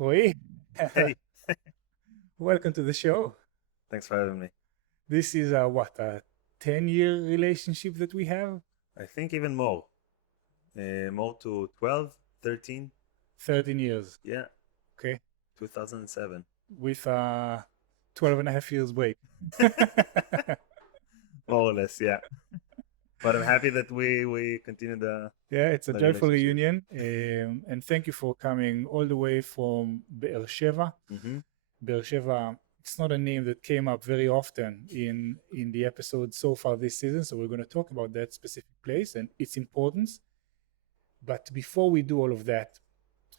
Oi, Hey, welcome to the show. thanks for having me. This is a 10-year relationship that we have? I think even more. More to 12, 13. 13 years, Yeah, okay? 2007. With 12 and a half years break. More or less, yeah. But I'm happy that we continue Yeah, it's a the joyful relationship. reunion. And thank you for coming all the way from Be'er Sheva. Hmm. Be'er Sheva, it's not a name that came up very often in the episodes so far this season, so we're going to talk about that specific place and its importance. But before we do all of that,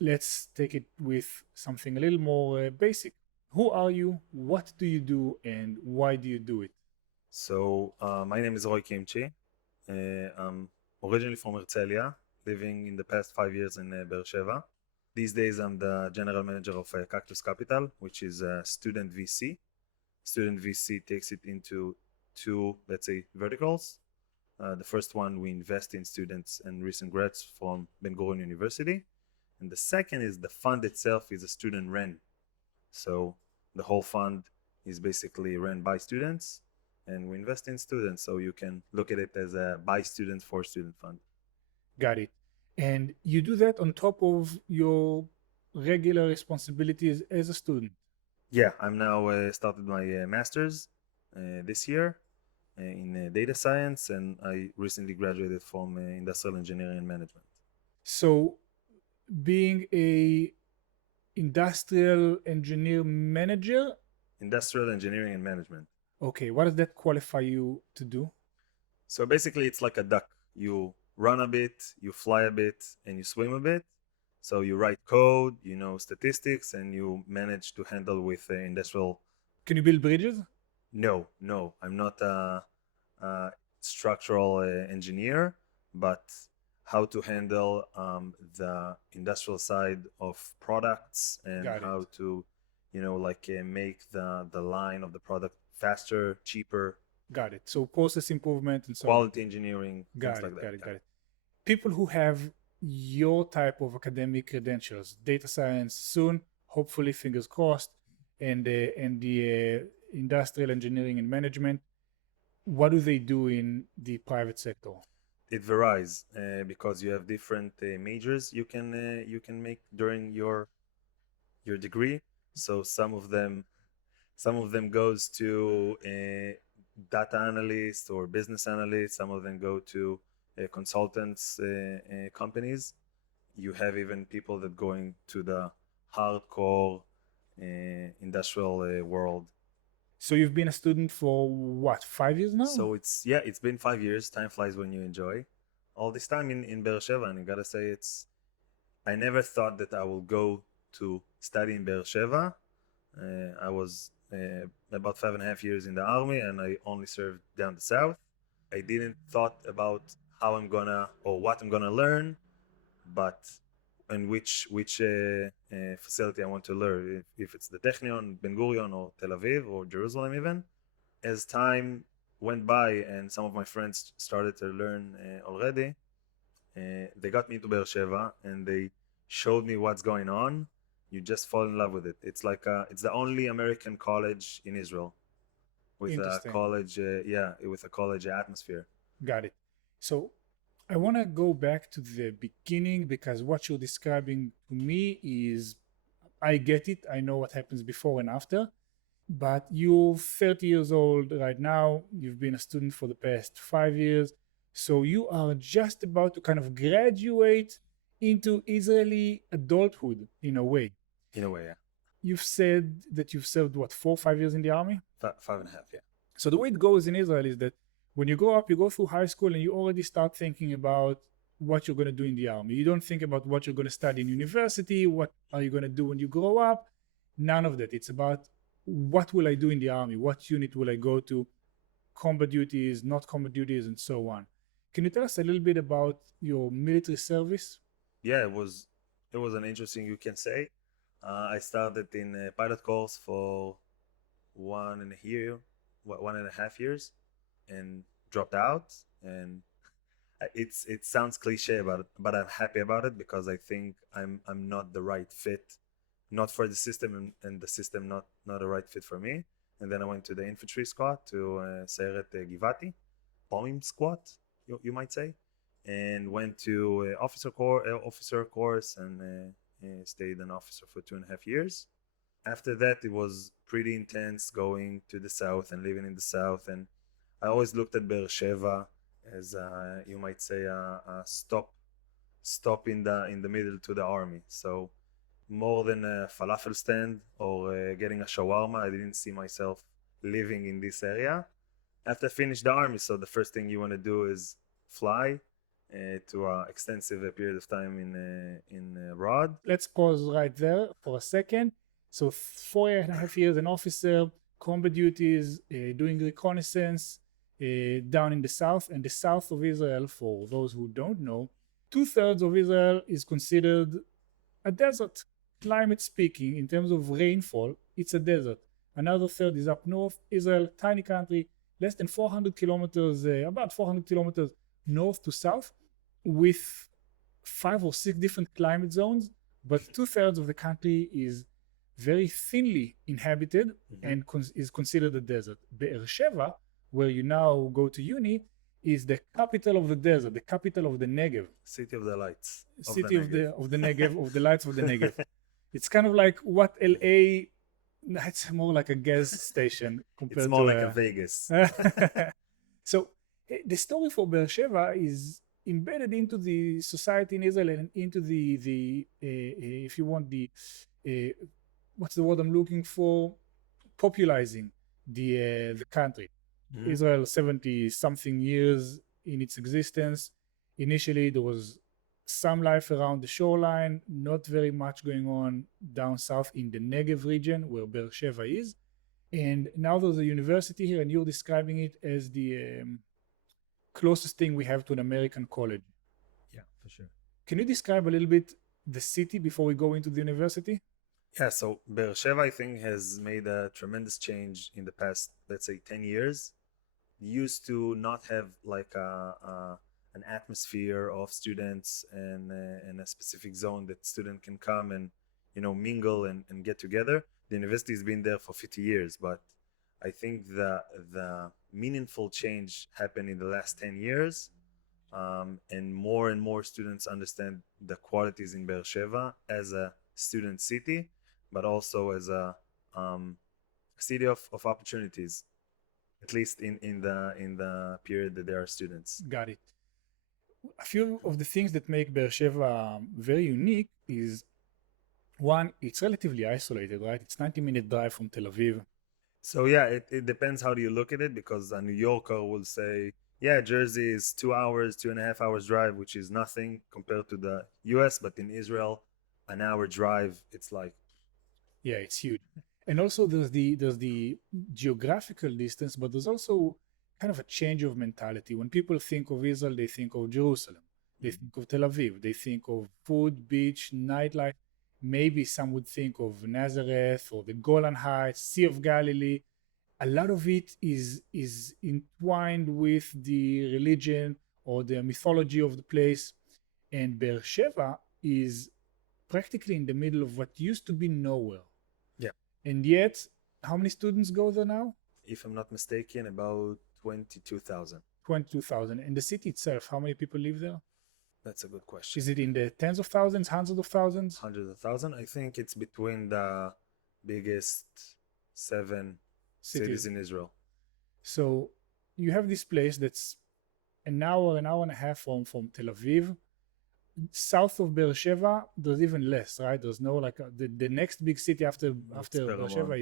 let's take it with something a little more basic. Who are you? What do you do? And why do you do it? My name is Roy Kimchi. I'm originally from Herzliya, living in the past 5 years in Beer Sheva. These days, I'm the general manager of Cactus Capital, which is a student VC. Student VC takes it into two, let's say, verticals. The first one, we invest in students and recent grads from Ben Gurion University. And the second is the fund itself is a student run. So the whole fund is basically run by students and we invest in students. So you can look at it as a by student for student fund. Got it. And you do that on top of your regular responsibilities as a student. Yeah, I'm now started my master's this year in data science, and I recently graduated from industrial engineering and management. So, being a industrial engineer manager, Industrial engineering and management. okay, what does that qualify you to do? So basically, it's like a duck. You run a bit, you fly a bit, and you swim a bit. So you write code, you know statistics, and you manage to handle with industrial. Can you build bridges? No, no, I'm not a structural engineer, but how to handle the industrial side of products and Got it. how to, like make the line of the product faster, cheaper, Got it. So, process improvement and so on. quality engineering, things Got like it. that. Got it. Yeah. Got it. People who have your type of academic credentials, data science soon, hopefully, fingers crossed, and the industrial engineering and management. What do they do in the private sector? It varies because you have different majors you can make during your degree. So some of them goes to data analyst or business analyst. Some of them go to consultants companies. You have even people that going to the hardcore industrial world. So you've been a student for what, 5 years now? So it's been 5 years. Time flies when you enjoy. All this time in Beer Sheva, and I gotta say I never thought that I will go to study in Beer Sheva. I was about 5.5 years in the army, and I only served down the south. I didn't thought about how I'm gonna or what I'm gonna learn, but in which facility I want to learn. If it's the Technion, Ben Gurion, or Tel Aviv, or Jerusalem, even. As time went by and some of my friends started to learn already, they got me into Beer Sheva and they showed me what's going on. You just fall in love with it. It's the only American college in Israel with a Interesting. college atmosphere. Got it. So I want to go back to the beginning because what you're describing to me is I get it. I know what happens before and after. But you're 30 years old right now. You've been a student for the past 5 years. So you are just about to kind of graduate into Israeli adulthood in a way. In a way, yeah. You've said that you've served what, 4 or 5 years in the army? Five and a half, yeah. So the way it goes in Israel is that when you grow up, you go through high school and you already start thinking about what you're going to do in the army. You don't think about what you're going to study in university, what are you going to do when you grow up. None of that. It's about what will I do in the army? What unit will I go to? Combat duties, not combat duties, and so on. Can you tell us a little bit about your military service? Yeah, it was an interesting, you can say. I started in a pilot course for 1.5 years, and dropped out. And it sounds cliche about it, but I'm happy about it because I think I'm not the right fit not for the system, and the system not a right fit for me. And then I went to the infantry squad, to Seyret Givati, bombing squad, you might say, and went to officer course, and stayed an officer for 2.5 years. After that, it was pretty intense going to the south and living in the south, and I always looked at Be'er Sheva as you might say a stop in the middle to the army. So more than a falafel stand or getting a shawarma, I didn't see myself living in this area. After I finished the army, so the first thing you want to do is fly to an extensive period of time in abroad. Let's pause right there for a second. So 4.5 years an officer, combat duties, doing reconnaissance down in the south. And the south of Israel, for those who don't know, 2/3 of Israel is considered a desert. Climate speaking, in terms of rainfall, it's a desert. Another third is up north. Israel, tiny country, less than 400 kilometers, about 400 kilometers north to south, with 5 or 6 different climate zones. But 2/3 of the country is very thinly inhabited and is considered a desert. Be'er Sheva, where you now go to uni, is the capital of the desert, the capital of the Negev. City of the lights. City of the Negev, of the lights of the Negev. It's kind of like what LA, it's more like a gas station compared It's more to like a Vegas. So the story for Be'er Sheva is embedded into the society in Israel and into the if you want, the what's the word I'm looking for, popularizing the country. Israel, 70 something years in its existence. Initially there was some life around the shoreline, not very much going on down south in the Negev region where Be'er Sheva is. And now there's a university here, and you're describing it as the closest thing we have to an American college. Yeah, for sure. Can you describe a little bit the city before we go into the university? Yeah, so Be'er Sheva, I think, has made a tremendous change in the past, let's say, 10 years. Used to not have like an atmosphere of students and a specific zone that student can come and mingle and get together. The university has been there for 50 years, but I think the meaningful change happened in the last 10 years, and more students understand the qualities in Be'er Sheva as a student city, but also as a city of opportunities, at least in the period that there are students. Got it. A few of the things that make Be'er Sheva very unique is, one, it's relatively isolated, right? It's 90-minute drive from Tel Aviv. So yeah, it depends how do you look at it, because a New Yorker will say, yeah, Jersey is 2 hours, 2.5 hours drive, which is nothing compared to the US, but in Israel, an hour drive, it's like... Yeah, it's huge. And also there's the geographical distance, but there's also kind of a change of mentality. When people think of Israel, they think of Jerusalem, they think of Tel Aviv, they think of food, beach, nightlife. Maybe some would think of Nazareth or the Golan Heights, Sea of Galilee. A lot of it is entwined with the religion or the mythology of the place. And Be'er Sheva is practically in the middle of what used to be nowhere. Yeah. And yet, how many students go there now? If I'm not mistaken, about 22,000. 22,000. And the city itself, how many people live there? That's a good question. Is it in the tens of thousands, hundreds of thousands? Hundreds of thousands. I think it's between the biggest 7 cities in Israel. So you have this place that's an hour and a half from Tel Aviv. South of Be'er Sheva, there's even less, right? There's no the next big city after Be'er Sheva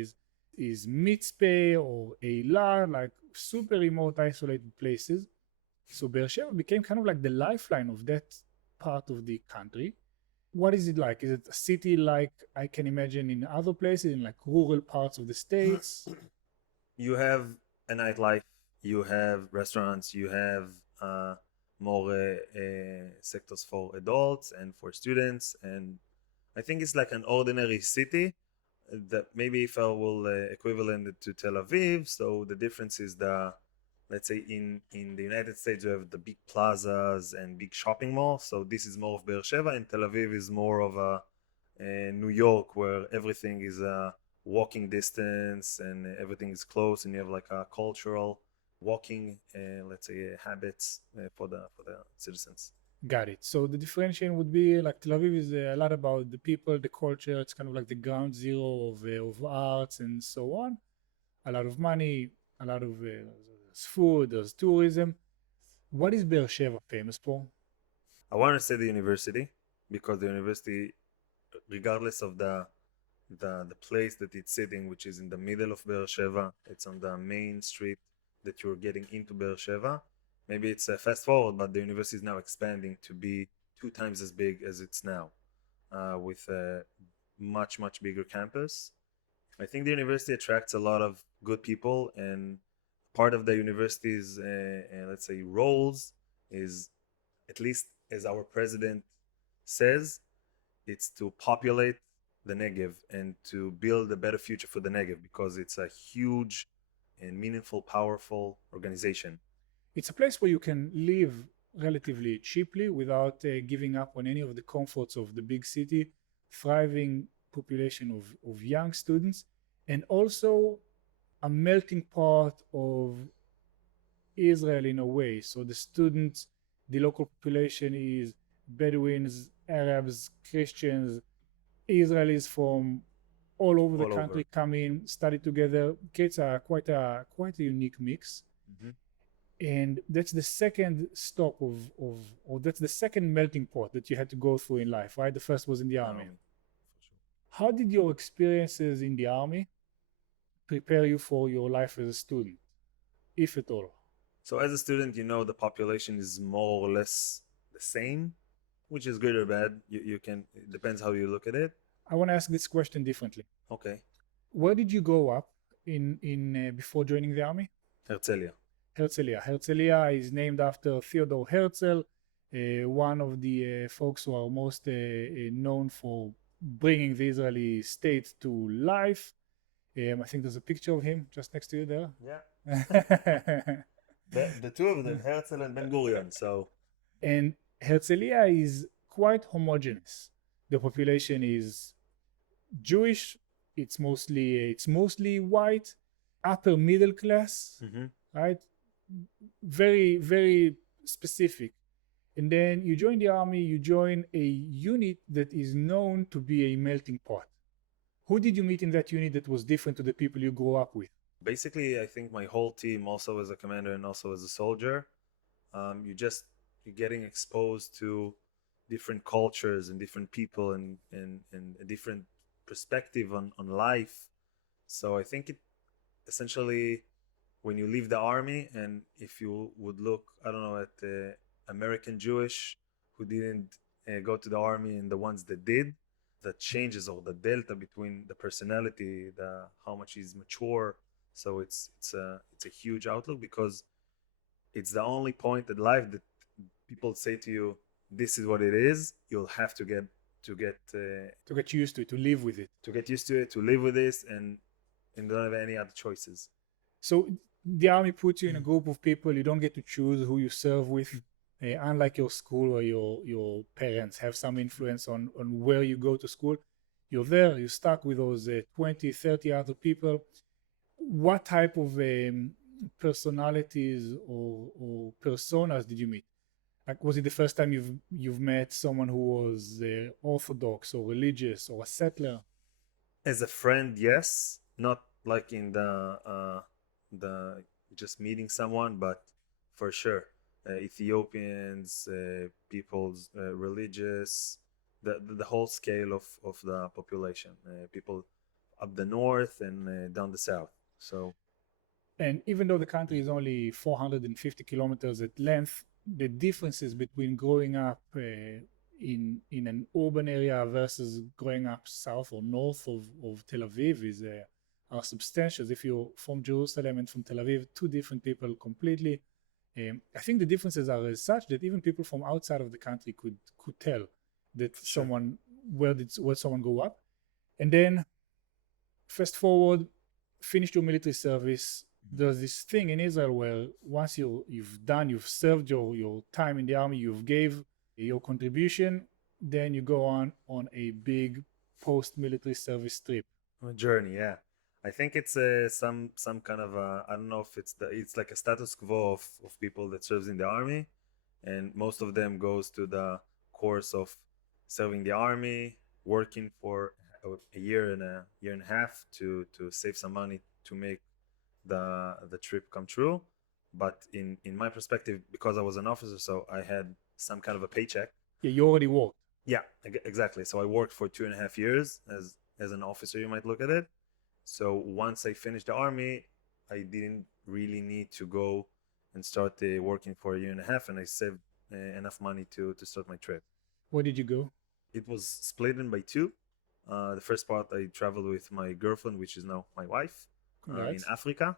is Mitzpeh or Eilat, like super remote, isolated places. So Be'er Sheva became kind of like the lifeline of that part of the country. What is it like? Is it a city like I can imagine in other places, in like rural parts of the States? You have a nightlife, you have restaurants, you have more sectors for adults and for students, and I think it's like an ordinary city that maybe if I will equivalent it to Tel Aviv. So the difference is let's say in the United States you have the big plazas and big shopping malls, so this is more of Be'er Sheva, and Tel Aviv is more of a, New York, where everything is a walking distance and everything is close, and you have like a cultural walking, let's say, habits for the citizens. Got it. So the differentiation would be like Tel Aviv is a lot about the people, the culture. It's kind of like the ground zero of arts and so on. A lot of money, a lot of there's food, there's tourism. What is Beersheba famous for? I want to say the university, because the university, regardless of the place that it's sitting, which is in the middle of Beersheba, it's on the main street that you're getting into Beersheba. Maybe it's a fast forward, but the university is now expanding to be 2 times as big as it's now, with a much bigger campus. I think the university attracts a lot of good people, and part of the university's, let's say, roles is, at least as our president says, it's to populate the Negev and to build a better future for the Negev, because it's a huge and meaningful, powerful organization. It's a place where you can live relatively cheaply without giving up on any of the comforts of the big city, thriving population of young students, and also a melting pot of Israel in a way. So the students, the local population is Bedouins, Arabs, Christians, Israelis from all over the All over. country come in, study together. It's a quite a unique mix. Mhm. And that's the second stop of or that's the second melting pot that you had to go through in life, right? The first was in the army. Army, for sure. How did your experiences in the army prepare you for your life as a student, if at all? So as a student, the population is more or less the same, which is good or bad. You can, it depends how you look at it. I want to ask this question differently. Okay. Where did you grow up in before joining the army? Herzliya. Herzliya. Herzliya is named after Theodor Herzl, one of the folks who are most known for bringing the Israeli state to life. I think there's a picture of him just next to you there. Yeah. The two of them, Herzl and Ben Gurion. So And Herzliya is quite homogeneous. The population is Jewish. It's mostly white, upper middle class, mhm. right? Very specific. And then you join the army. You join a unit that is known to be a melting pot. Who did you meet in that unit that was different to the people you grew up with? Basically, I think my whole team, also as a commander and also as a soldier, you're getting exposed to different cultures and different people, and a different perspective on life. So I think it essentially, when you leave the army, and if you would look, I don't know, at the American Jewish who didn't go to the army and the ones that did, the changes or the delta between the personality, the how much he's mature. So it's a huge outlook, because it's the only point in life that people say to you, "This is what it is. You'll have To get used to it, to live with it. to get used to it, to live with this, and don't have any other choices." So the army puts you in a group of people. You don't get to choose who you serve with. Unlike your school, where your parents have some influence on where you go to school, you're there, you're stuck with those 20, 30 other people. What type of personalities or personas did you meet? Like, was it the first time you've met someone who was orthodox or religious or a settler? As a friend, yes, not like in the just meeting someone, but for sure, Ethiopians, people's religious, the whole scale of the population, people up the north and down the south. So And even though the country is only 450 kilometers at length, the differences between growing up in an urban area versus growing up south or north of Tel Aviv are substantial. If you're from Jerusalem and from Tel Aviv, two different people completely. I think the differences are as such that even people from outside of the country could tell that for sure. where someone grew up. And then fast forward, finished your military service. There's this thing in Israel where once you've served your time in the army, you've gave your contribution, then you go on a big post-military service trip? A journey, yeah. I think it's some kind of I don't know if it's like a status quo of people that serves in the army, and most of them goes to the course of serving the army, working for a year and a half to save some money to make the trip come true. But in my perspective, because I was an officer, so I had some kind of a paycheck. Yeah, you already worked. Yeah, exactly. So I worked for 2.5 years as an officer, you might look at it. So once I finished the army, I didn't really need to go and start working for a year and a half, and I saved enough money to start my trip. Where did you go? It was split in by two. The first part I traveled with my girlfriend, which is now my wife, in Congrats. Africa.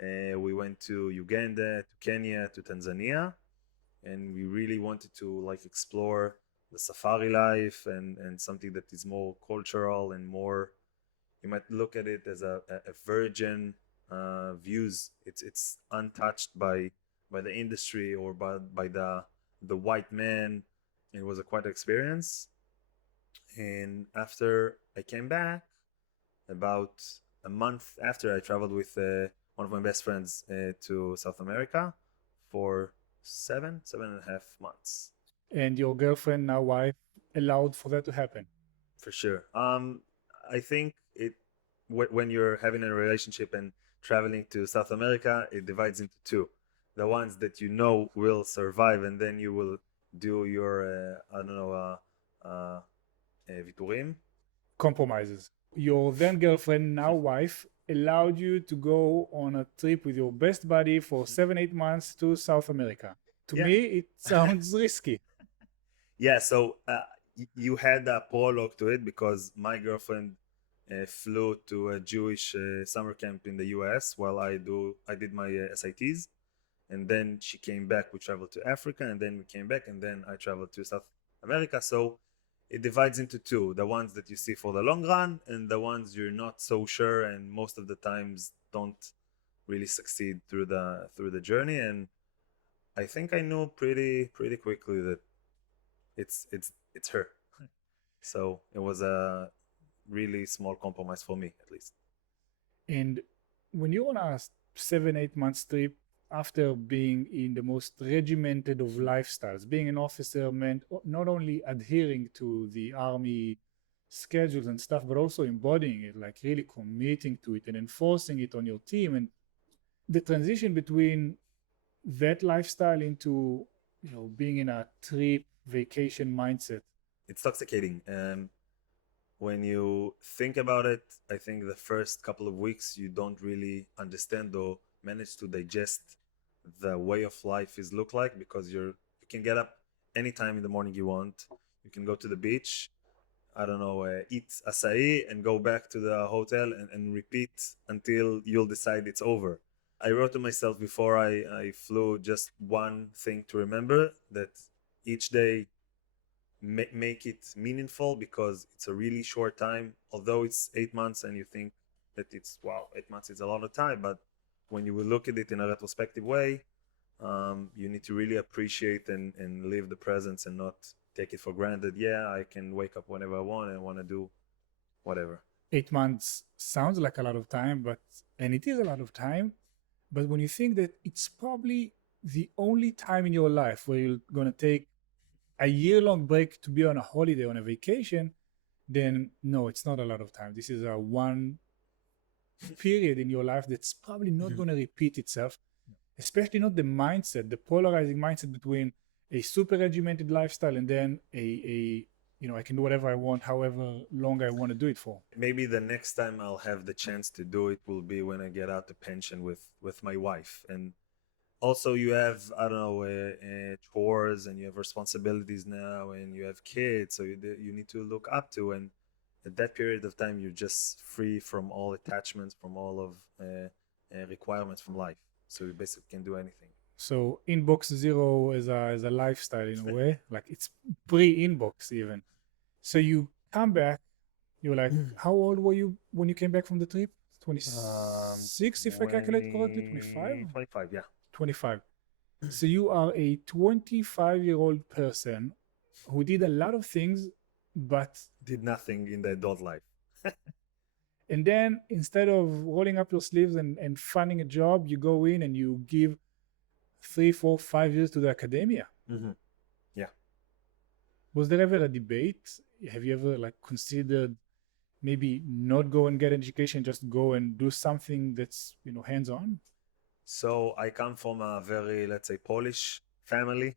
We went to Uganda, to Kenya, to Tanzania, and we really wanted to like explore the safari life and something that is more cultural and more, you might look at it as a virgin views. It's untouched by the industry or by the white man. It was a quite experience. And after I came back, about a month after, I traveled with one of my best friends to South America for 7.5 months. And your girlfriend, now wife, allowed for that to happen? For sure. I think it when you're having a relationship and traveling to South America, it divides into two. The ones that you know will survive, and then you will do your I don't know viturim. Compromises. Your then girlfriend, now wife, allowed you to go on a trip with your best buddy for 7-8 months to South America. To Yeah. me, it sounds risky. Yeah, so you had a prologue to it because my girlfriend flew to a Jewish summer camp in the US while I did my SITs, and then she came back. We traveled to Africa, and then we came back, and then I traveled to South America. So it divides into two: the ones that you see for the long run, and the ones you're not so sure, and most of the times don't really succeed through the journey. And I think I knew pretty quickly that it's her. So it was a really small compromise for me, at least. And when you're on a 7-8 months trip, after being in the most regimented of lifestyles, being an officer meant not only adhering to the army schedules and stuff, but also embodying it, like really committing to it and enforcing it on your team. And the transition between that lifestyle into, being in a trip vacation mindset. It's toxicating. When you think about it, I think the first couple of weeks you don't really understand or manage to digest the way of life is look like, because you can get up anytime in the morning you want. You can go to the beach, I don't know, eat acai and go back to the hotel and repeat until you'll decide it's over. I wrote to myself before I flew just one thing to remember, that each day make it meaningful, because it's a really short time. Although it's 8 months and you think that it's, wow, 8 months is a lot of time, but when you will look at it in a retrospective way, you need to really appreciate and live the presence and not take it for granted. Yeah, I can wake up whenever I want and want to do whatever. 8 months sounds like a lot of time, and it is a lot of time. But when you think that it's probably the only time in your life where you're going to take a year-long break to be on a holiday, on a vacation, then no, it's not a lot of time. This is a one period in your life that's probably not going to repeat itself, especially not the mindset, the polarizing mindset between a super regimented lifestyle and then I can do whatever I want, however long I want to do it for. Maybe the next time I'll have the chance to do it will be when I get out the pension with my wife. And also you have, I don't know, chores, and you have responsibilities now, and you have kids, so you need to look up to. And at that period of time, you're just free from all attachments, from all of requirements from life. So you basically can do anything. So inbox zero is a lifestyle in a way, like it's pre-inbox even. So you come back, you're like, how old were you when you came back from the trip? 26, if I calculate correctly, 25? 25, yeah. 25. So you are a 25-year-old person who did a lot of things but Did nothing in the adult life. and then instead of rolling up your sleeves and finding a job, you go in and you give 3, 4, 5 years to the academia. Mm-hmm. Yeah. Was there ever a debate? Have you ever like considered maybe not go and get an education, just go and do something that's hands on? So I come from a very, let's say, Polish family.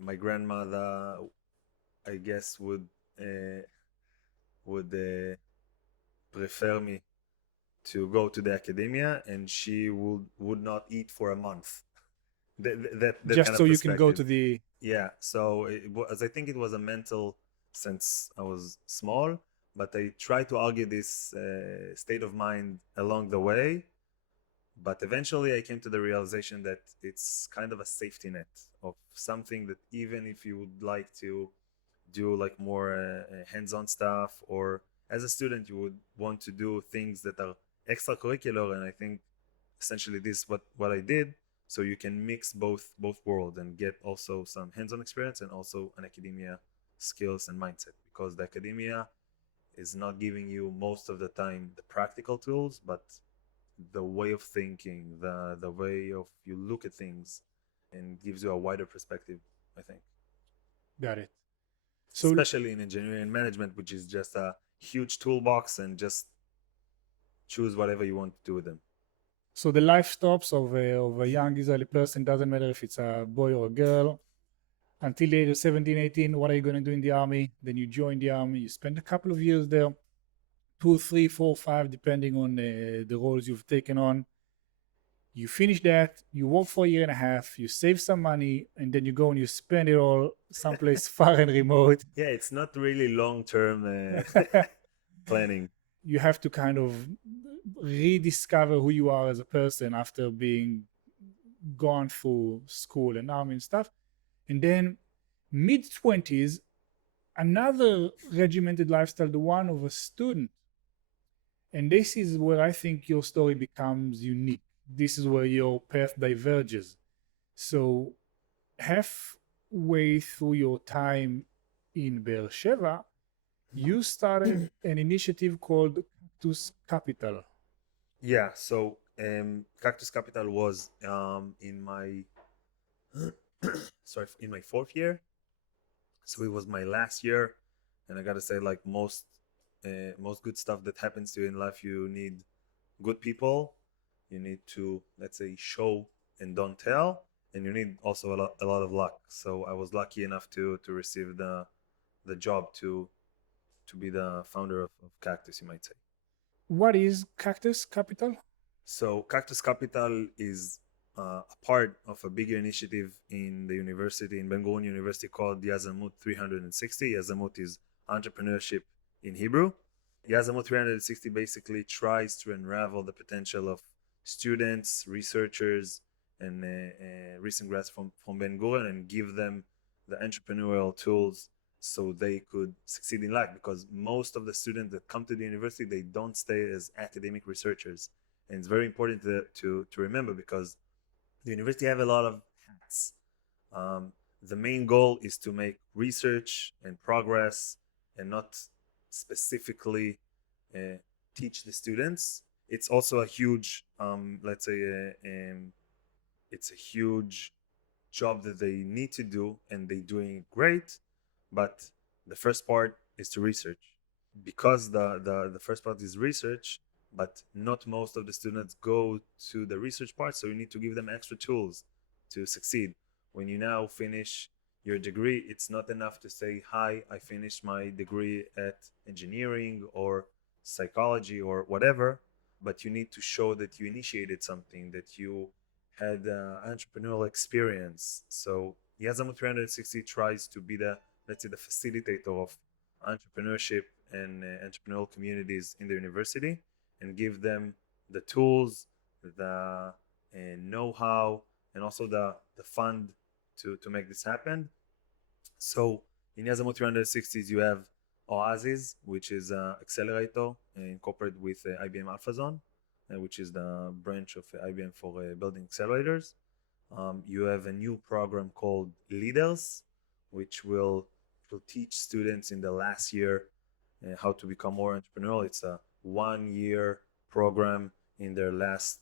My grandmother, I guess, would prefer me to go to the academia, and she would not eat for a month. That Just kind so of you can go perspective. to the Yeah. So it was, I think it was a mental since I was small, but I try to argue this state of mind along the way. But eventually, I came to the realization that it's kind of a safety net of something that even if you would like to do like more hands-on stuff, or as a student you would want to do things that are extracurricular, and I think essentially this what I did, so you can mix both worlds and get also some hands-on experience and also an academia skills and mindset, because the academia is not giving you most of the time the practical tools, but the way of thinking, the way of you look at things, and gives you a wider perspective, I think, got it. So especially in engineering and management, which is just a huge toolbox and just choose whatever you want to do with them. so the life stops of a young Israeli person, doesn't matter if it's a boy or a girl, until the age of 17, 18. What are you going to do in the army? Then you join the army, you spend a couple of years there, 2, 3, 4, 5, depending on the roles you've taken on. You finish that, you work for a year and a half, you save some money, and then you go and you spend it all someplace far and remote. Yeah, it's not really long term planning. You have to kind of rediscover who you are as a person after being gone through school and army and stuff. And then mid 20s, another regimented lifestyle, the one of a student. And this is where I think your story becomes unique. This is where your path diverges. So, halfway through your time in Beersheba, you started an initiative called Cactus Capital. Yeah, so Cactus Capital was in my sorry, in my fourth year, so it was my last year, and I gotta say, like most good stuff that happens to you in life, you need good people, you need to, let's say, show and don't tell, and you need also a lot of luck. So I was lucky enough to receive the job to be the founder of Cactus, you might say. What is Cactus Capital? So Cactus Capital is a part of a bigger initiative in the university, in Ben Gurion University, called Yazamut 360. Yazamut is entrepreneurship in Hebrew. Yazamut 360 basically tries to unravel the potential of students, researchers, and recent grads from Ben Gurion, and give them the entrepreneurial tools so they could succeed in life. Because most of the students that come to the university, they don't stay as academic researchers, and it's very important to remember, because the university have a lot of hats. The main goal is to make research and progress, and not specifically uh, teach the students. It's also a huge, let's say, it's a huge job that they need to do, and they're doing great. But the first part is to research, because the first part is research, but not most of the students go to the research part, so you need to give them extra tools to succeed. When you now finish your degree, it's not enough to say, hi, I finished my degree at engineering or psychology or whatever, but you need to show that you initiated something, that you had entrepreneurial experience. So Yazamut 360 tries to be the, let's say, the facilitator of entrepreneurship and entrepreneurial communities in the university, and give them the tools, the know-how, and also the fund to make this happen. So in Yazamut 360s, you have Oasis, which is an accelerator incorporated with IBM AlphaZone, which is the branch of IBM for building accelerators. You have a new program called Leaders, which will Capital teach students in the last year how to become more entrepreneurial. It's a 1 year program in their last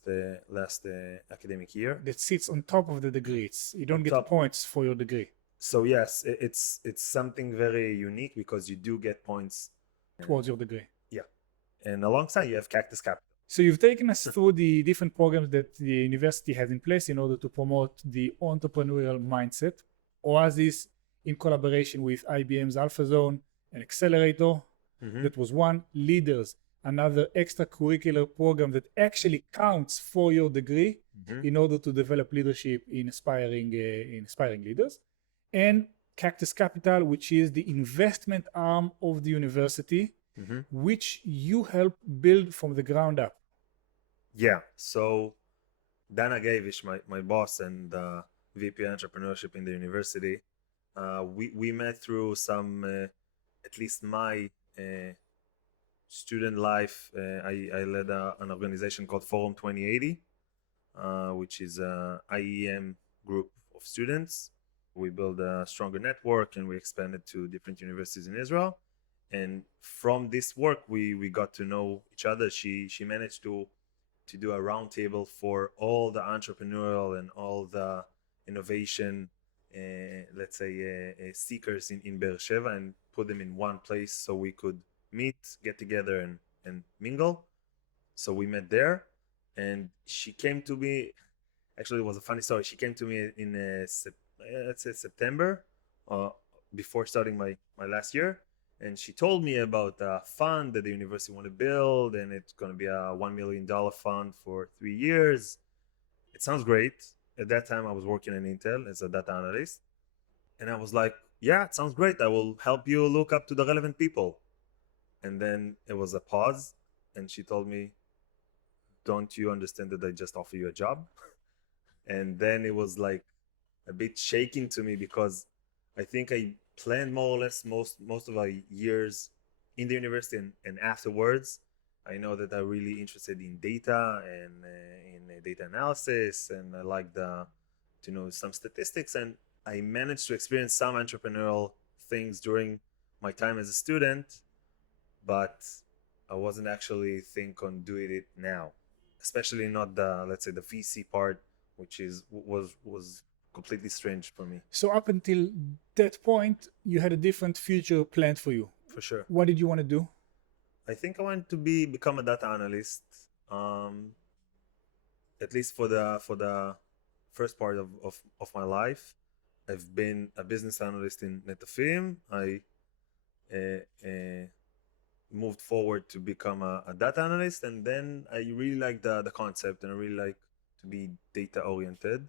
academic year. That sits on top of the degree. You don't get top. points for your degree. So yes, it's something very unique because you do get points towards your degree. Yeah, and alongside you have Cactus Capital. So you've taken us through the different programs that the university has in place in order to promote the entrepreneurial mindset. Oasis, in collaboration with IBM's AlphaZone, an accelerator, that was one. Leaders, another extracurricular program that actually counts for your degree in order to develop leadership in inspiring leaders. And Cactus Capital, which is the investment arm of the university, which you help build from the ground up. Yeah, so Dana Gavish, my boss and VP entrepreneurship in the university, we met through some, at least my student life. I led an organization called Forum 2080, which is an IEM group of students. We built a stronger network and we expanded to different universities in Israel. And from this work, we got to know each other. She managed to do a roundtable for all the entrepreneurial and all the innovation, let's say, seekers in Be'er Sheva, and put them in one place so we could meet, get together, and mingle. So we met there, and she came to me. Actually, it was a funny story. She came to me in let's say September, before starting my last year. And she told me about a fund that the university want to build, and it's going to be a $1 million fund for 3 years. It sounds great. At that time, I was working in Intel as a data analyst. And I was like, yeah, it sounds great. I will help you look up to the relevant people. And then it was a pause. And she told me, don't you understand that I just offer you a job? And then it was like a bit shaking to me, because I think I planned more or less most of our years in the university and afterwards. I know that I'm really interested in data and in data analysis, and I like to know some statistics, and I managed to experience some entrepreneurial things during my time as a student, but I wasn't actually think on doing it now, especially not the, let's say, the VC part, which was completely strange for me. So up until that point, you had a different future planned for you. For sure. What did you want to do? I think I wanted to become a data analyst, at least for the first part of my life. I've been a business analyst in Netafim. I moved forward to become a data analyst, and then I really like the concept, and I really like to be data oriented.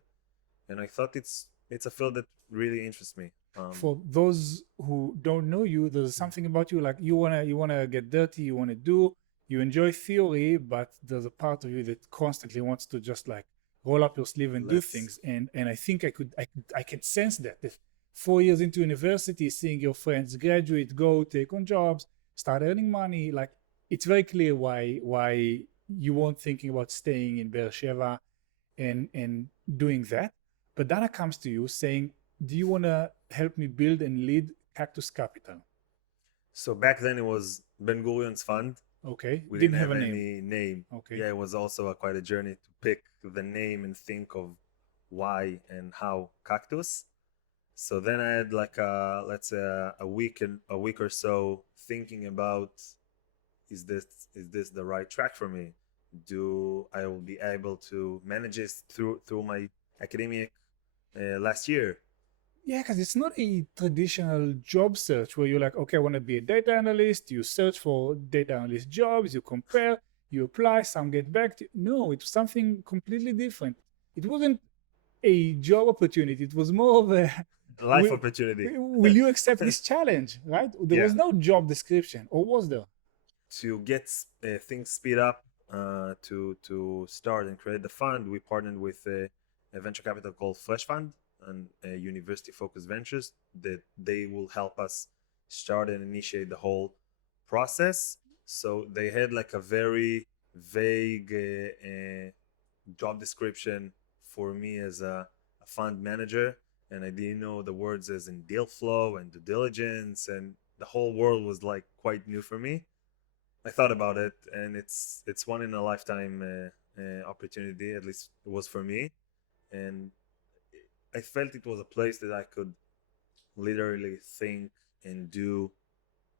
And I thought it's a field that really interests me. For those who don't know you, there's something about you, like you wanna get dirty, you enjoy theory, but there's a part of you that constantly wants to just like roll up your sleeve and do things. And I think I could sense that. If 4 years into university, seeing your friends graduate, go take on jobs, start earning money, like it's very clear why you weren't thinking about staying in Be'er Sheva and doing that. But Dana comes to you saying, do you want to help me build and lead Cactus Capital? So back then it was Ben Gurion's fund. Okay. We didn't have any name. Okay. Yeah, it was also quite a journey to pick the name and think of why and how Cactus. So then I had like let's say a week or so thinking about, is this the right track for me? I will be able to manage this through my academic last year? Yeah, because it's not a traditional job search where you're like, okay, I want to be a data analyst. You search for data analyst jobs, you compare, you apply, some get back to you. No, it was something completely different. It wasn't a job opportunity. It was more of a life opportunity. Will you accept this challenge, right? There was no job description, or was there? To get things speed up, to start and create the fund, we partnered with a venture capital called Fresh Fund and university-focused ventures, that they will help us start and initiate the whole process. So they had like a very vague job description for me as a fund manager, and I didn't know the words as in deal flow and due diligence, and the whole world was like quite new for me. I thought about it, and it's one in a lifetime opportunity. At least it was for me, and I felt it was a place that I could literally think and do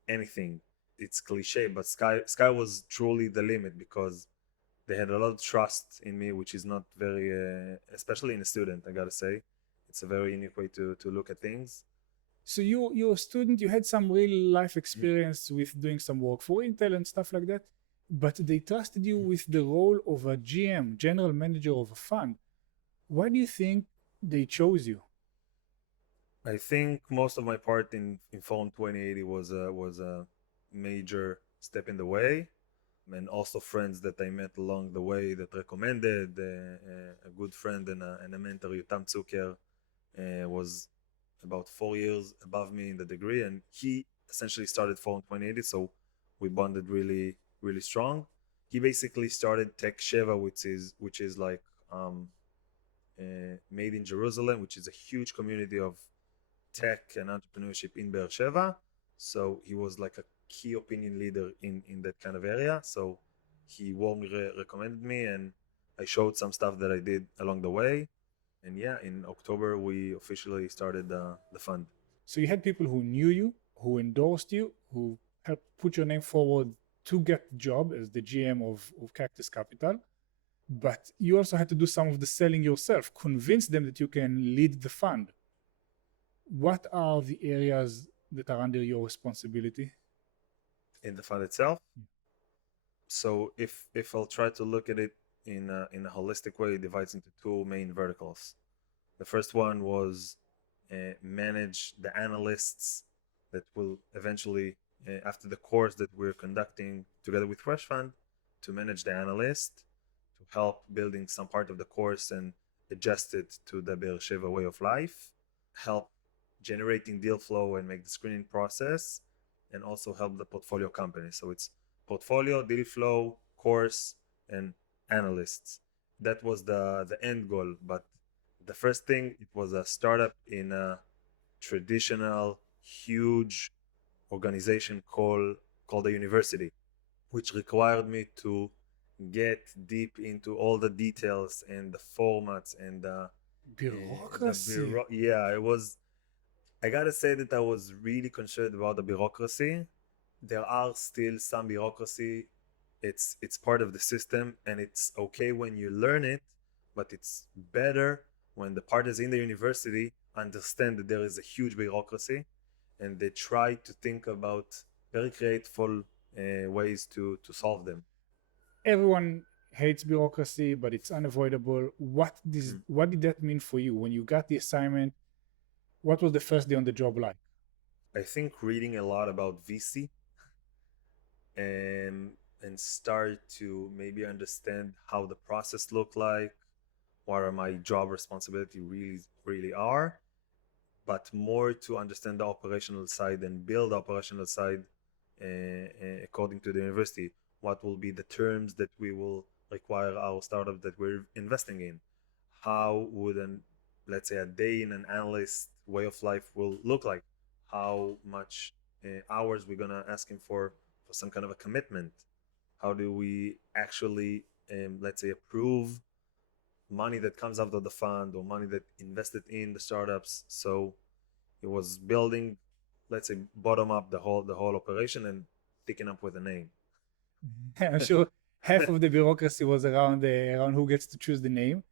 anything. It's cliche, but sky was truly the limit because they had a lot of trust in me, which is not very, especially in a student. I gotta say, it's a very unique way to look at things. So you're a student, you had some real life experience with doing some work for Intel and stuff like that, but they trusted you with the role of a GM, general manager of a fund. Why do you think they chose you? I think most of my part in Forum 2080 was a major step in the way, and also friends that I met along the way that recommended. A good friend and a mentor, Yutam Zucker, was about 4 years above me in the degree, and he essentially started Forum 2080, so we bonded really strong. He basically started Tech Sheva, which is like made in Jerusalem, which is a huge community of tech and entrepreneurship in Be'er Sheva. So he was like a key opinion leader in that kind of area. So he warmly recommended me, and I showed some stuff that I did along the way. And yeah, in October we officially started the fund. So you had people who knew you, who endorsed you, who helped put your name forward to get the job as the GM of Cactus Capital. But you also had to do some of the selling yourself, convince them that you can lead the fund. What are the areas that are under your responsibility? In the fund itself. So if I'll try to look at it in a holistic way, it divides into two main verticals. The first one was manage the analysts that will eventually, after the course that we're conducting together with Fresh Fund, to manage the analyst, to help building some part of the course and adjust it to the Be'er Sheva way of life, help generating deal flow and make the screening process, and also help the portfolio company. So it's portfolio, deal flow, course, and analysts. That was the end goal. But the first thing, it was a startup in a traditional, huge organization called a university, which required me to get deep into all the details and the formats and Bureaucracy. yeah, it was. I gotta say that I was really concerned about the bureaucracy. There are still some bureaucracy. It's part of the system, and it's okay when you learn it, but it's better when the parties in the university understand that there is a huge bureaucracy, and they try to think about very creative ways to solve them. Everyone hates bureaucracy, but it's unavoidable. What did that mean for you when you got the assignment? What was the first day on the job like? I think reading a lot about VC and start to maybe understand how the process look like, what are my job responsibility really are, but more to understand the operational side and build the operational side according to the university. What will be the terms that we will require our startup that we're investing in? How would let's say a day in an analyst way of life will look like? How much hours we're gonna ask him for some kind of a commitment? How do we actually let's say approve money that comes out of the fund or money that invested in the startups? So it was building, let's say, bottom up the whole operation and picking up with a name. I'm sure half of the bureaucracy was around who gets to choose the name.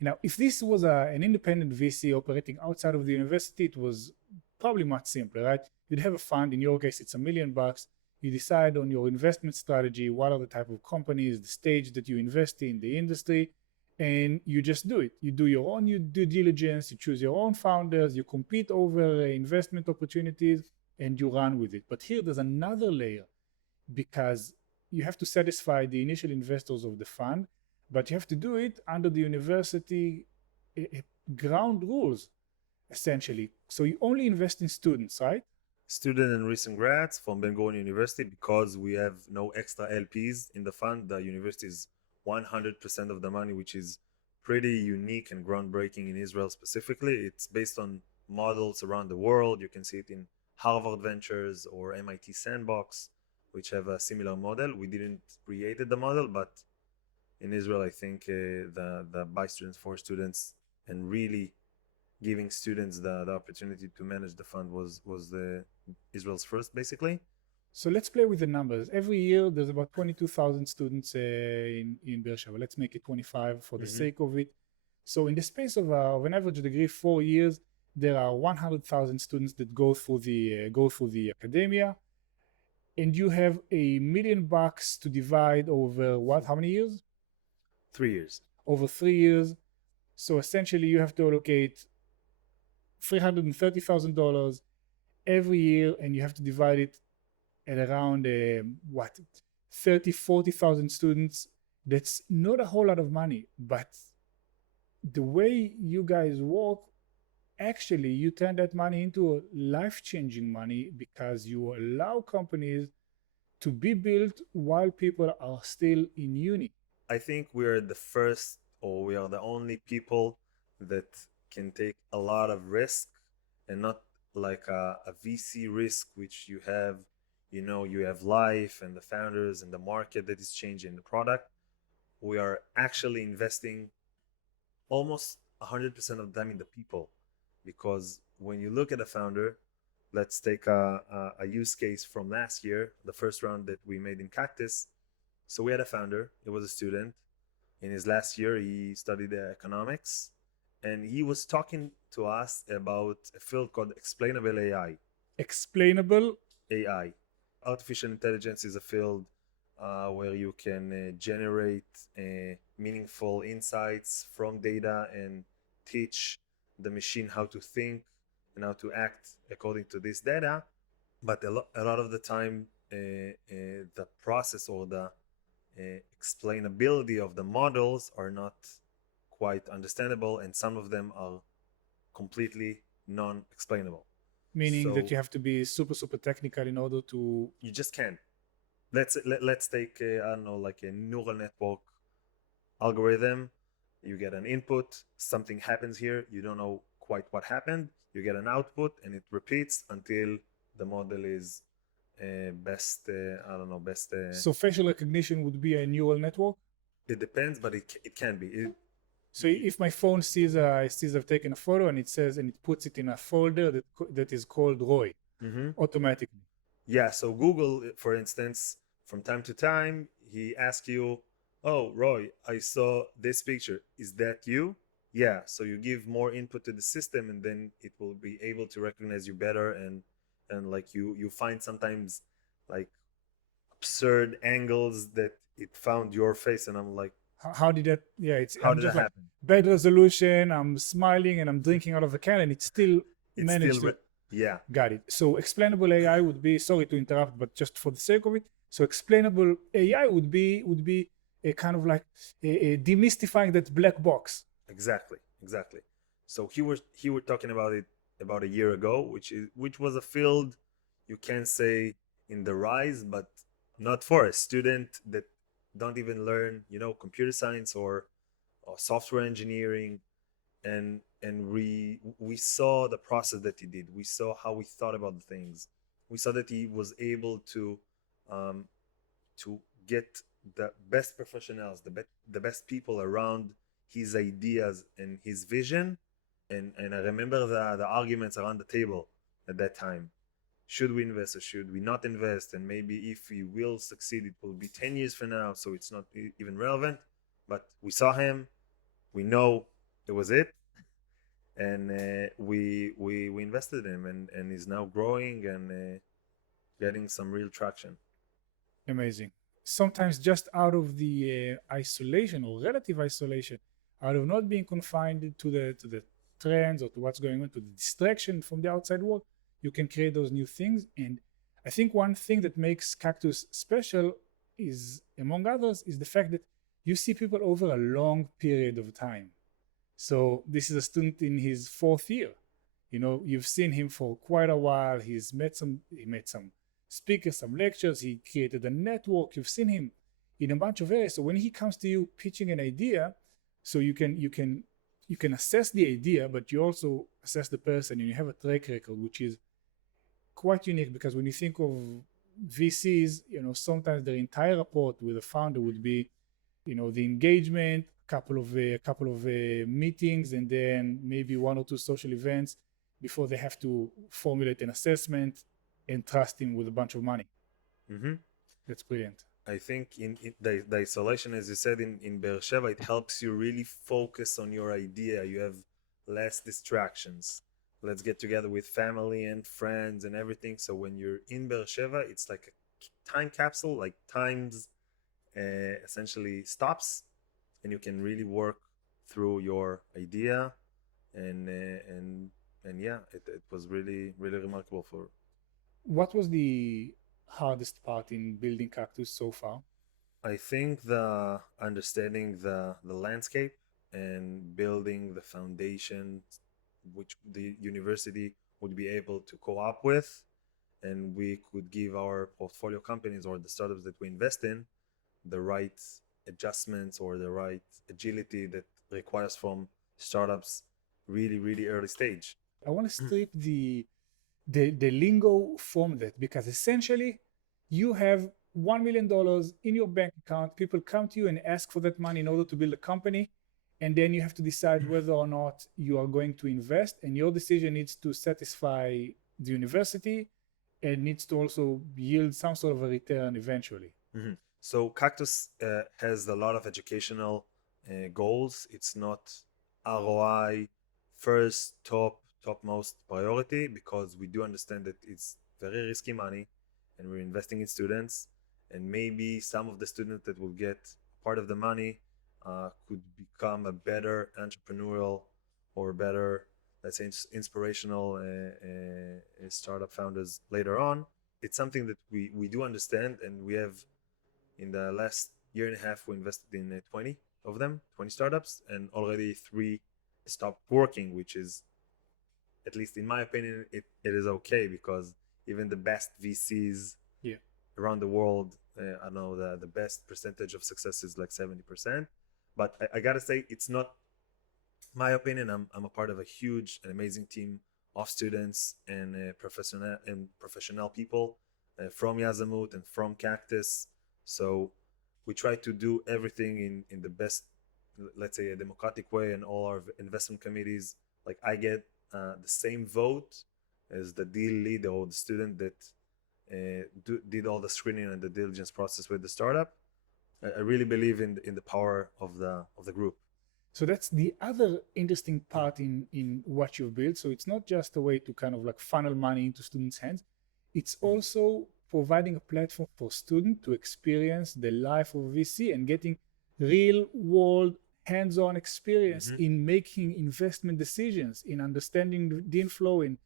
Now, if this was an independent VC operating outside of the university, it was probably much simpler, right? You'd have a fund. In your case, it's $1 million. You decide on your investment strategy, what are the type of companies, the stage that you invest in, the industry, and you just do it. You do your own due diligence, you choose your own founders, you compete over investment opportunities, and you run with it. But here there's another layer because you have to satisfy the initial investors of the fund, but you have to do it under the university ground rules, essentially. So you only invest in students, right? Student and recent grads from Ben Gurion University, because we have no extra LPs in the fund. The university is 100% of the money, which is pretty unique and groundbreaking in Israel specifically. It's based on models around the world. You can see it in Harvard Ventures or MIT Sandbox, which have a similar model. We didn't create the model, but in Israel, I think the by students for students and really giving students the opportunity to manage the fund was the Israel's first, basically. So let's play with the numbers. Every year there's about 22,000 students in Beersheba. Let's make it 25 for the sake of it. So in the space of an average degree, 4 years, there are 100,000 students that go through the academia, and you have $1 million to divide over what? How many years? 3 years. Over 3 years. So essentially, you have to allocate $330,000 every year, and you have to divide it at around 40,000 students. That's not a whole lot of money, but the way you guys work, actually you turn that money into a life-changing money because you allow companies to be built while people are still in uni. I think we're the first, or we are the only people that can take a lot of risk, and not like a VC risk, which you have, you have life and the founders and the market that is changing the product. We are actually investing almost 100% of them in the people, because when you look at a founder, let's take a use case from last year, the first round that we made in Cactus. So we had a founder, he was a student. In his last year, he studied economics, and he was talking to us about a field called explainable AI. Explainable AI. Artificial intelligence is a field where you can generate meaningful insights from data and teach the machine how to think and how to act according to this data. But a lot of the time, the process or the explainability of the models are not quite understandable, and some of them are completely non-explainable. meaning that you have to be super technical in order to. You just can't. Let's take I don't know, like a neural network algorithm. You get an input, something happens here, you don't know quite what happened. You get an output, and it repeats until the model is best. I don't know, best. So facial recognition would be a neural network. It depends, but it can be. So if my phone sees I've taken a photo and it puts it in a folder that is called Roy, automatically. Yeah. So Google, for instance, from time to time, he asks you, "Oh, Roy, I saw this picture. Is that you?" Yeah. So you give more input to the system, and then it will be able to recognize you better, and like you find sometimes like absurd angles that it found your face, and I'm like, how did that? Yeah, how did that happen? Bad resolution. I'm smiling and I'm drinking out of a can, and it still managed to. Yeah. Got it. So explainable AI would be, sorry to interrupt, but just for the sake of it. So explainable AI would be a kind of like a demystifying that black box. Exactly. So he were talking about it about a year ago, which was a field you can say in the rise, but not for a student that don't even learn, computer science or software engineering, and we saw the process that he did. We saw how he thought about the things. We saw that he was able to get the best professionals, the best people around his ideas and his vision. And I remember the arguments around the table at that time. Should we invest or should we not invest? And maybe if we will succeed, it will be 10 years from now, so it's not even relevant. But we saw him, we know it was it, and we invested in him, and he's now growing and getting some real traction. Amazing. Sometimes just out of the isolation or relative isolation, out of not being confined to the trends or to what's going on, to the distraction from the outside world, you can create those new things. And I think one thing that makes Cactus special is, among others, is the fact that you see people over a long period of time. So this is a student in his 4th year. You've seen him for quite a while. He met some speakers, some lectures. He created a network. You've seen him in a bunch of areas. So when he comes to you pitching an idea, So you can assess the idea, but you also assess the person, and you have a track record, which is quite unique, because when you think of VCs, sometimes their entire report with the founder would be, the engagement, a couple of meetings, and then maybe one or two social events before they have to formulate an assessment and trust him with a bunch of money. Hmm. That's brilliant. I think in the isolation, as you said, in Beersheba, it helps you really focus on your idea. You have less distractions. Let's get together with family and friends and everything. So when you're in Beersheba, it's like a time capsule, like times essentially stops, and you can really work through your idea. And yeah, it was really really remarkable for. What was the hardest part in building Cactus so far? I think the understanding the landscape and building the foundation which the university would be able to co-op with, and we could give our portfolio companies or the startups that we invest in the right adjustments or the right agility that requires from startups really really early stage. I want to strip the lingo from that, because essentially you have $1 million in your bank account. People come to you and ask for that money in order to build a company, and then you have to decide whether or not you are going to invest, and your decision needs to satisfy the university and needs to also yield some sort of a return eventually. Mhm. So Cactus has a lot of educational goals. It's not ROI first topmost priority, because we do understand that it's very risky money, and we're investing in students, and maybe some of the students that will get part of the money could become a better entrepreneurial or better, let's say, inspirational startup founders later on. It's something that we do understand, and we have in the last year and a half we invested in 20 of them, 20 startups, and already 3 stopped working, which is, at least in my opinion, it is okay, because even the best VCs Yeah. around the world, I know the best percentage of success is like 70%. But I gotta say, it's not my opinion. I'm a part of a huge and amazing team of students and professional people from Yazamut and from Cactus. So we try to do everything in the best, let's say, a democratic way, and all our investment committees, like I get the same vote as the deal leader or the student that did all the screening and the diligence process with the startup. I really believe in the power of the group. So that's the other interesting part in what you've built. So it's not just a way to kind of like funnel money into students' hands. It's also providing a platform for students to experience the life of VC and getting real world hands-on experience Mhm. in making investment decisions, in understanding the deal flow, in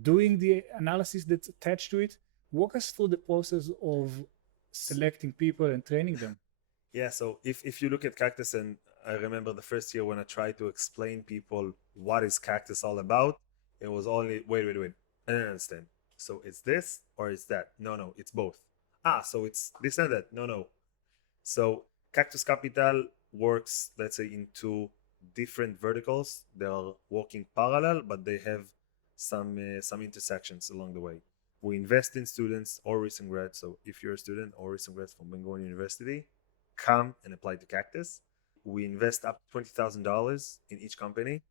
doing the analysis that's attached to it. Walk us through the process of selecting people and training them. Yeah, so if you look at Cactus, and I remember the first year when I tried to explain people what is Cactus all about, it was only wait. I don't understand. So it's this or it's that? No, it's both. Ah, so it's this and that? No. So Cactus Capital works, let's say, into different verticals. They are working parallel, but they have some intersections along the way. We invest in students or recent grads. So if you're a student or recent grads from Bengal University, come and apply to Cactus. We invest up to $20,000 in each company,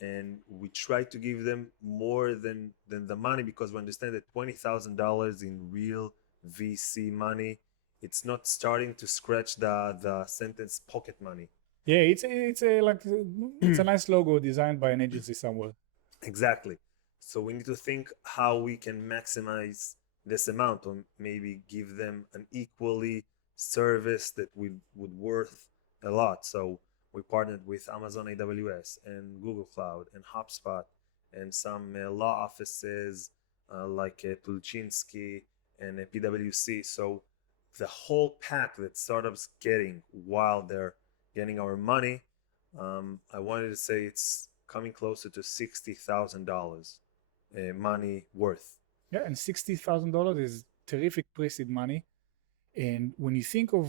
and we try to give them more than the money, because we understand that $20,000 in real VC money, it's not starting to scratch the sentence pocket money. Yeah, it's a nice logo designed by an agency somewhere. Exactly. So we need to think how we can maximize this amount, or maybe give them an equally service that would worth a lot. So we partnered with Amazon AWS and Google Cloud and HubSpot and some law offices like Tulchinsky and PwC. So the whole pack that startups getting while they're getting our money, I wanted to say it's coming closer to $60,000 money worth. Yeah, and $60,000 is terrific pre-seed money. And when you think of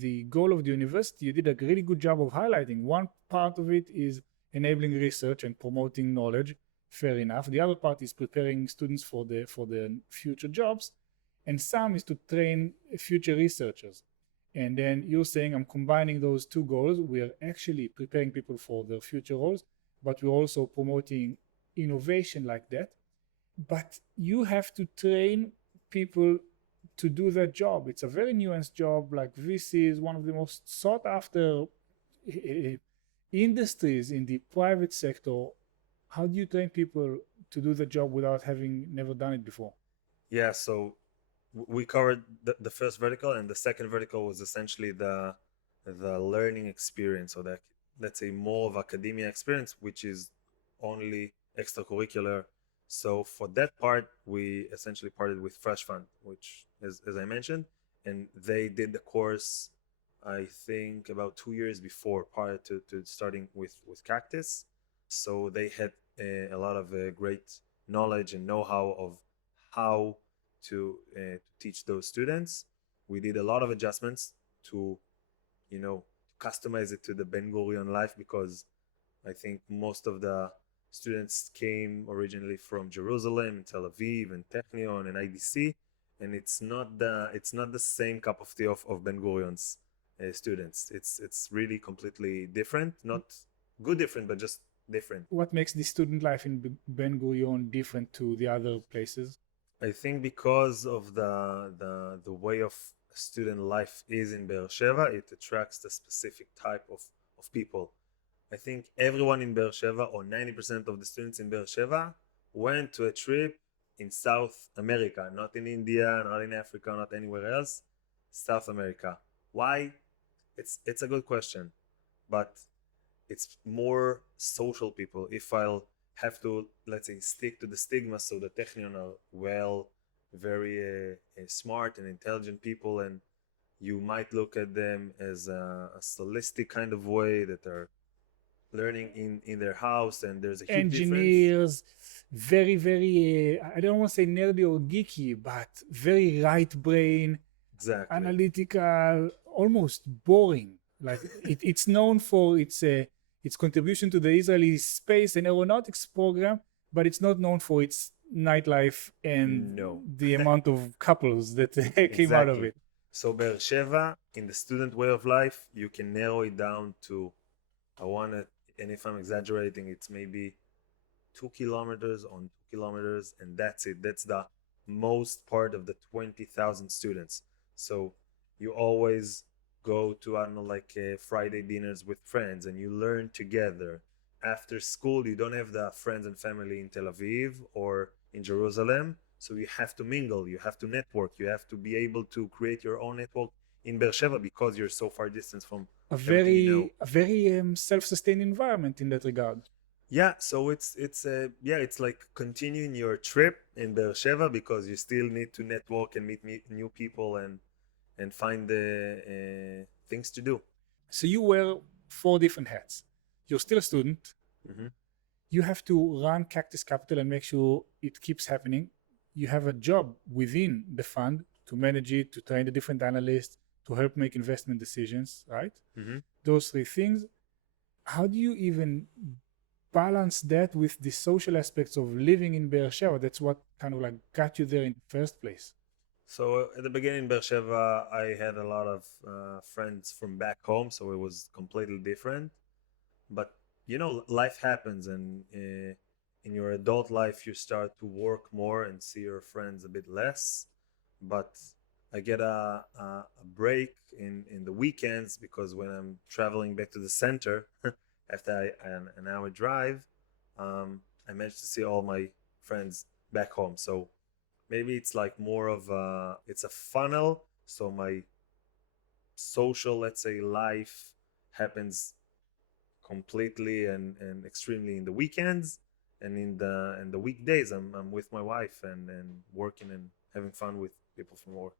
the goal of the university, you did a really good job of highlighting. One part of it is enabling research and promoting knowledge. Fair enough. The other part is preparing students for the future jobs, and some is to train future researchers. And then you're saying I'm combining those two goals. We are actually preparing people for their future roles, but we're also promoting innovation like that. But you have to train people to do that job. It's a very nuanced job. Like VC is one of the most sought after industries in the private sector. How do you train people to do the job without having never done it before? Yeah, so we covered the first vertical, and the second vertical was essentially the learning experience, or the, let's say, more of academia experience, which is only extracurricular. So for that part, we essentially partnered with Fresh Fund, which is, as I mentioned, and they did the course, I think, about 2 years before, prior to starting with Cactus. So they had a lot of great knowledge and know-how of how to teach those students. We did a lot of adjustments to, customize it to the Ben Gurion life, because I think most of the students came originally from Jerusalem, Tel Aviv, and Technion and IDC, and it's not the same cup of tea of Ben Gurion's students. It's really completely different, not good different, but just different. What makes the student life in Ben Gurion different to the other places? I think because of the way of student life is in Be'er Sheva, it attracts the specific type of people. I think everyone in Be'er Sheva, or 90% of the students in Be'er Sheva, went to a trip in South America, not in India, not in Africa, not anywhere else. South America. Why? It's a good question, but it's more social people. If I'll have to, let's say, stick to the stigma, so the Technion are very smart and intelligent people, and you might look at them as a holistic kind of way, that are learning in their house, and there's a huge difference. Engineers, very, very, I don't want to say nerdy or geeky, but very right brain, Exactly. analytical, almost boring. Like it's known for its contribution to the Israeli space and aeronautics program, but it's not known for its nightlife and No. the amount of couples that came out of Exactly. it. So Be'er Sheva, in the student way of life, you can narrow it down to, I want to, and if I'm exaggerating, it's maybe 2 kilometers on 2 kilometers, and that's it. That's the most part of the 20,000 students. So you always go to, I don't know, like Friday dinners with friends, and you learn together. After school, you don't have the friends and family in Tel Aviv or in Jerusalem, so you have to mingle, you have to network, you have to be able to create your own network in Beersheba, because you're so far distance from A everything you know. very self-sustained environment in that regard. Yeah, so it's like continuing your trip in Beersheba, because you still need to network and meet new people, and find the things to do. So you wear four different hats. You're still a student. Mm-hmm. You have to run Cactus Capital and make sure it keeps happening. You have a job within the fund to manage it, to train the different analysts, to help make investment decisions, right? Mm-hmm. Those three things. How do you even balance that with the social aspects of living in Beersheba? That's what kind of like got you there in the first place. So at the beginning in Beersheba, I had a lot of friends from back home, so it was completely different. But life happens, and in your adult life, you start to work more and see your friends a bit less. But I get a break in the weekends, because when I'm traveling back to the center after an hour drive, I managed to see all my friends back home. So maybe it's like more of it's a funnel. So my social, let's say, life happens completely and extremely in the weekends, and in the weekdays I'm with my wife, and working and having fun with people from work.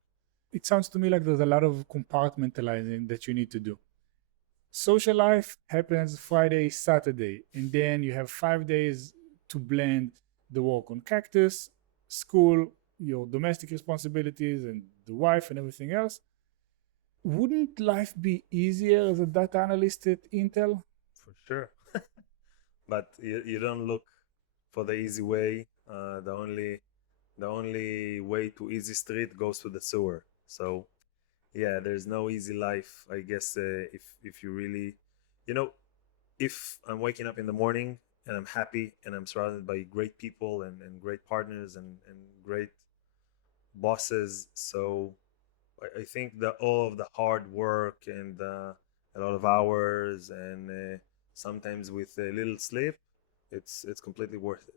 It sounds to me like there's a lot of compartmentalizing that you need to do. Social life happens Friday, Saturday, and then you have 5 days to blend the work on Cactus, school, your domestic responsibilities, and the wife and everything else. Wouldn't life be easier as a data analyst at Intel? For sure. But you don't look for the easy way. The only way to easy street goes to the sewer. So yeah, there's no easy life. I guess if you really, you know, if I'm waking up in the morning and I'm happy and I'm surrounded by great people and great partners and great bosses, so I think that all of the hard work and a lot of hours and sometimes with a little sleep, it's completely worth it.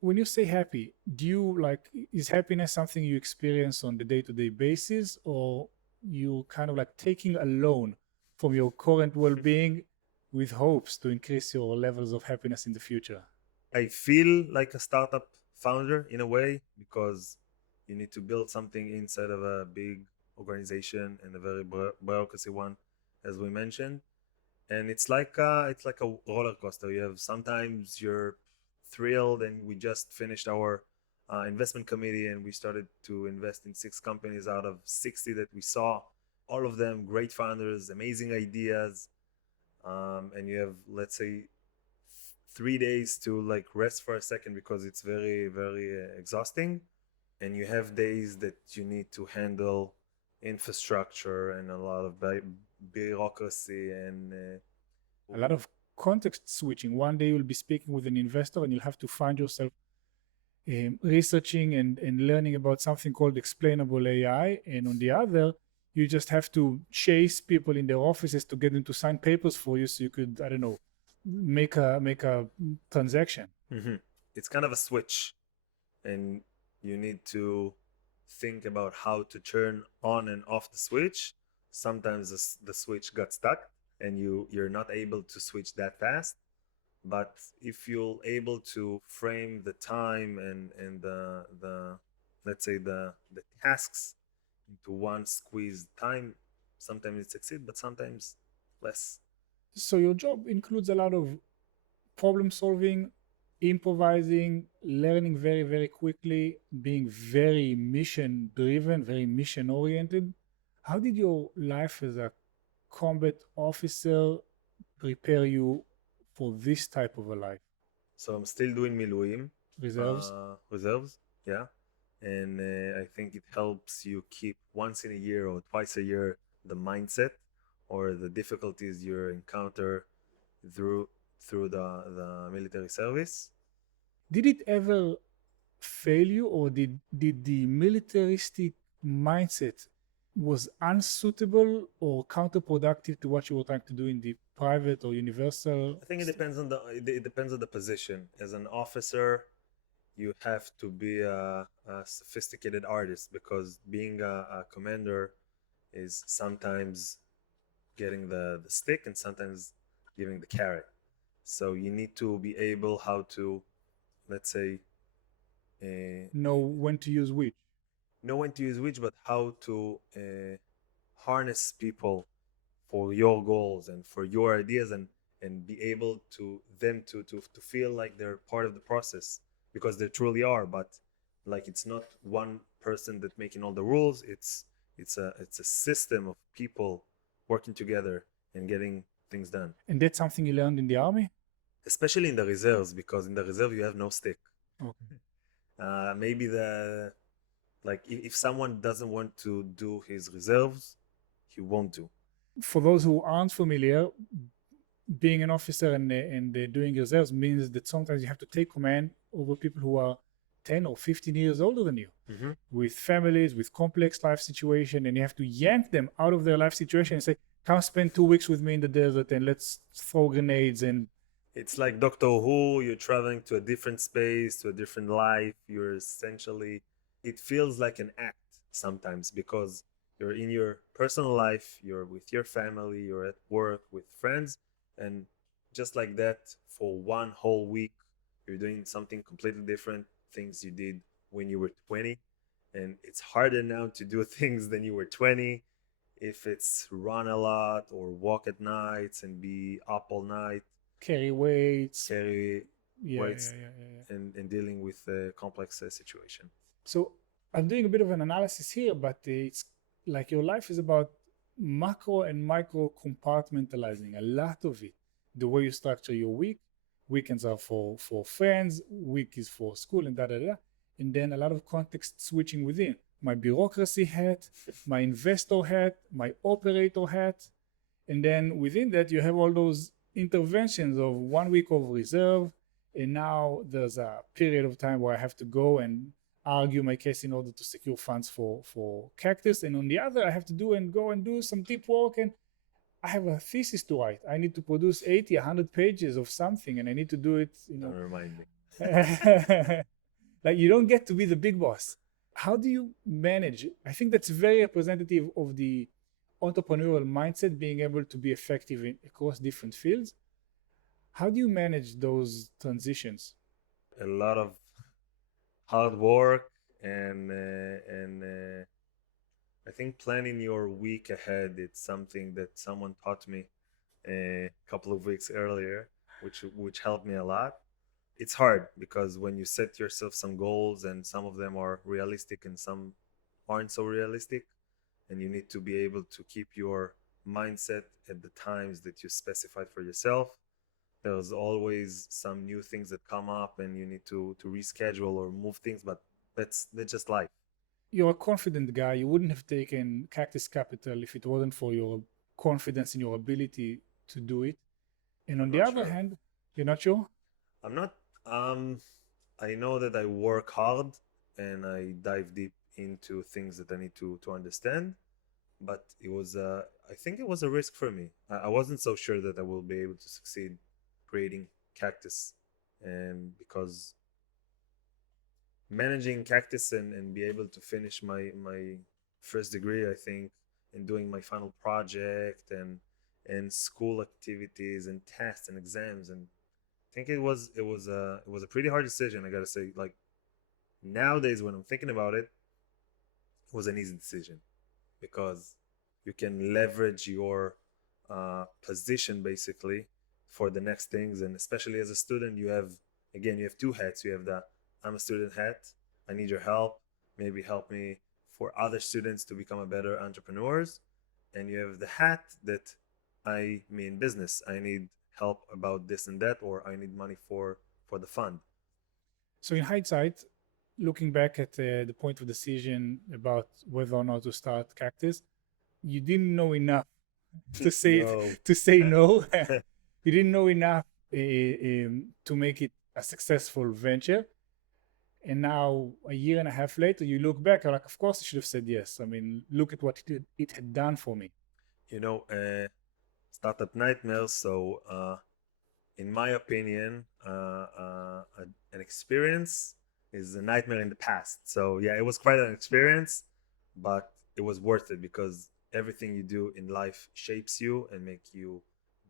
When you say happy, do you like, is happiness something you experience on the day-to-day basis, or you kind of like taking a loan from your current well-being with hopes to increase your levels of happiness in the future? I feel like a startup founder in a way because you need to build something inside of a big organization and a very bureaucracy one, as we mentioned. And it's like a roller coaster. You have sometimes you're thrilled, and we just finished our investment committee, and we started to invest in 6 companies out of 60 that we saw. All of them great founders, amazing ideas, and you have, let's say, 3 days to like rest for a second because it's very very exhausting, and you have days that you need to handle infrastructure and a lot of bureaucracy and A lot of context switching. One day you'll be speaking with an investor and you'll have to find yourself researching and learning about something called explainable AI. And on the other, you just have to chase people in their offices to get them to sign papers for you so you could, I don't know, make a transaction. Mhm. It's kind of a switch, and you need to think about how to turn on and off the switch. Sometimes the switch got stuck and you're not able to switch that fast. But if you're able to frame the time and the let's say the tasks into one squeezed time, sometimes it succeeds, but sometimes less. So your job includes a lot of problem solving, improvising, learning very, very quickly, being very mission driven, very mission oriented. How did your life as a combat officer prepare you for this type of a life? So I'm still doing miluim, Reserves? reserves, yeah, and I think it helps you keep once in a year or twice a year the mindset or the difficulties you encounter through through the military service. Did it ever fail you, or did the militaristic mindset was unsuitable or counterproductive to what you were trying to do in the private or universal? I think it depends on the position. As an officer, you have to be a sophisticated artist because being a commander is sometimes getting the stick and sometimes giving the carrot. So you need to be able how to, let's say, uh, Know when to use which? know when to use which, but how to harness people for your goals and for your ideas, and be able to them to feel like they're part of the process because they truly are. But like it's not one person that making all the rules. It's a system of people working together and getting things done, And that's something you learned in the army? especially in the reserves, because in the reserve you have no stick. Okay. Maybe the like if someone doesn't want to do his reserves, he won't do. For those who aren't familiar, being an officer and doing reserves means that sometimes you have to take command over people who are 10 or 15 years older than you, Mm-hmm. with families, with complex life situation, and you have to yank them out of their life situation and say, come spend 2 weeks with me in the desert and let's throw grenades. And It's like Doctor Who, you're traveling to a different space, to a different life. You're essentially, it feels like an act sometimes because you're in your personal life, you're with your family, you're at work with friends, and just like that, for one whole week, you're doing something completely different, things you did when you were 20. And it's harder now to do things than you were 20 if it's run a lot or walk at nights and be up all night, carry weights. carry Yeah, weights, yeah, yeah, yeah, yeah. and dealing with a complex situation. So I'm doing a bit of an analysis here, but it's like your life is about macro and micro compartmentalizing, a lot of it. The way you structure your week, weekends are for friends, week is for school, and da da da. And then a lot of context switching within. My bureaucracy hat, my investor hat, my operator hat. And then within that, you have all those interventions of 1 week of reserve. And now there's a period of time where I have to go and argue my case in order to secure funds for Cactus. And on the other, I have to go and do some deep work. And I have a thesis to write. I need to produce 80, 100 pages of something, and I need to do it, Don't remind me. like you don't get to be the big boss. How do you manage? I think that's very representative of the entrepreneurial mindset, being able to be effective across different fields. How do you manage those transitions? A lot of hard work and I think planning your week ahead, it's something that someone taught me a couple of weeks earlier, which helped me a lot. It's hard because when you set yourself some goals and some of them are realistic and some aren't so realistic, and you need to be able to keep your mindset at the times that you specified for yourself. There's always some new things that come up and you need to reschedule or move things, but that's just life. You're a confident guy. You wouldn't have taken Cactus Capital if it wasn't for your confidence in your ability to do it. And on I'm the not other sure. hand, you're not sure? I'm not. I know that I work hard and I dive deep into things that I need to understand. But it was, I think it was a risk for me. I wasn't so sure that I will be able to succeed creating Cactus, and because managing Cactus and be able to finish my first degree, I think, and doing my final project and school activities and tests and exams, and I think it was a pretty hard decision. I gotta say, like nowadays when I'm thinking about it, it was an easy decision because you can leverage your position basically for the next things, and especially as a student, you have two hats. You have the I'm a student hat. I need your help. Maybe help me for other students to become a better entrepreneurs. And you have the hat that I mean business. I need help about this and that, or I need money for the fund. So, in hindsight, looking back at the point of decision about whether or not to start Cactus, you didn't know enough to say it, No. to say no. You didn't know enough to make it a successful venture. And now, a year and a half later, you look back, you're like, of course, I should have said yes. I mean, look at what it had done for me. you know, uh, Startup nightmares. So in my opinion, an experience is a nightmare in the past. So yeah, it was quite an experience, but it was worth it because everything you do in life shapes you and make you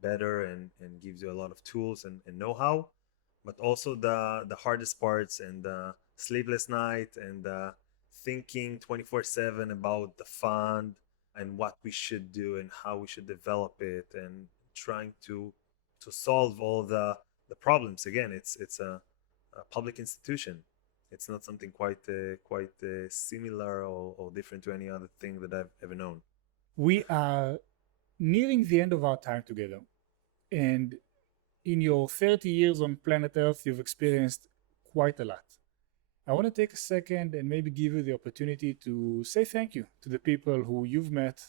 better and gives you a lot of tools and know-how. But also the hardest parts and the sleepless night and the thinking 24/7 about the fund and what we should do and how we should develop it and trying to solve all the problems. Again, it's a public institution. It's not something quite similar or different to any other thing that I've ever known. We are nearing the end of our time together. And in your 30 years on planet Earth, you've experienced quite a lot. I want to take a second and maybe give you the opportunity to say thank you to the people who you've met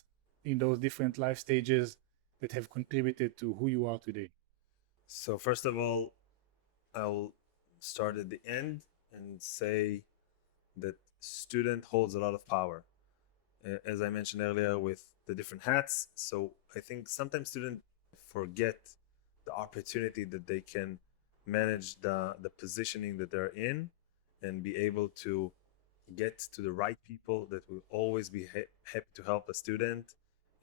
in those different life stages that have contributed to who you are today. So first of all, I'll start at the end and say that student holds a lot of power. As I mentioned earlier with the different hats. So I think sometimes students forget the opportunity that they can manage the positioning that they're in and be able to get to the right people that will always be happy to help a student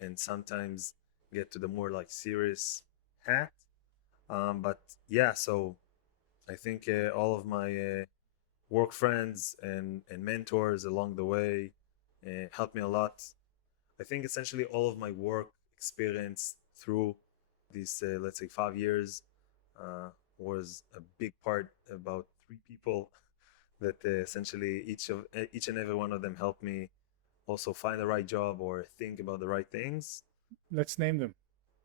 and sometimes get to the more like serious hat. But yeah, so I think all of my work friends and mentors along the way helped me a lot. I think essentially all of my work experience through these, let's say, 5 years was a big part about three people that essentially each and every one of them helped me also find the right job or think about the right things. Let's name them.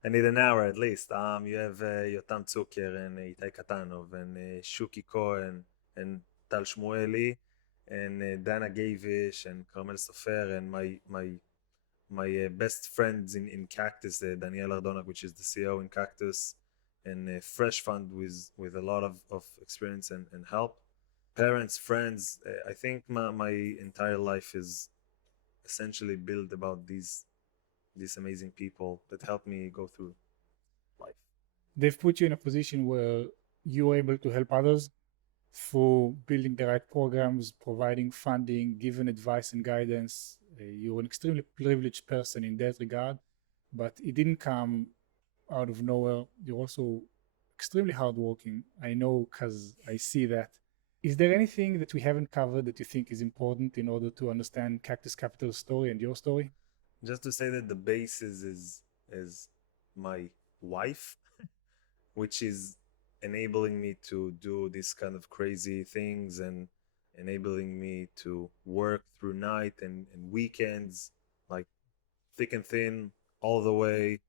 I need an hour at least. You have Yotam Zucker and Itai Katanov and Shuki Cohen and Tal Shmueli and Dana Gavish and Carmel Sofer and my best friends in Cactus, Daniel Ardonak, which is the CEO in Cactus, and Fresh Fund with a lot of experience and help. Parents, friends. I think my entire life is essentially built about these amazing people that helped me go through life. They've put you in a position where you're able to help others through building the right programs, providing funding, giving advice and guidance. You're an extremely privileged person in that regard, but it didn't come out of nowhere. You're also extremely hardworking. I know because I see that. Is there anything that we haven't covered that you think is important in order to understand Cactus Capital's story and your story? Just to say that the basis is my wife, which is enabling me to do these kind of crazy things and enabling me to work through night and weekends, like thick and thin, all the way,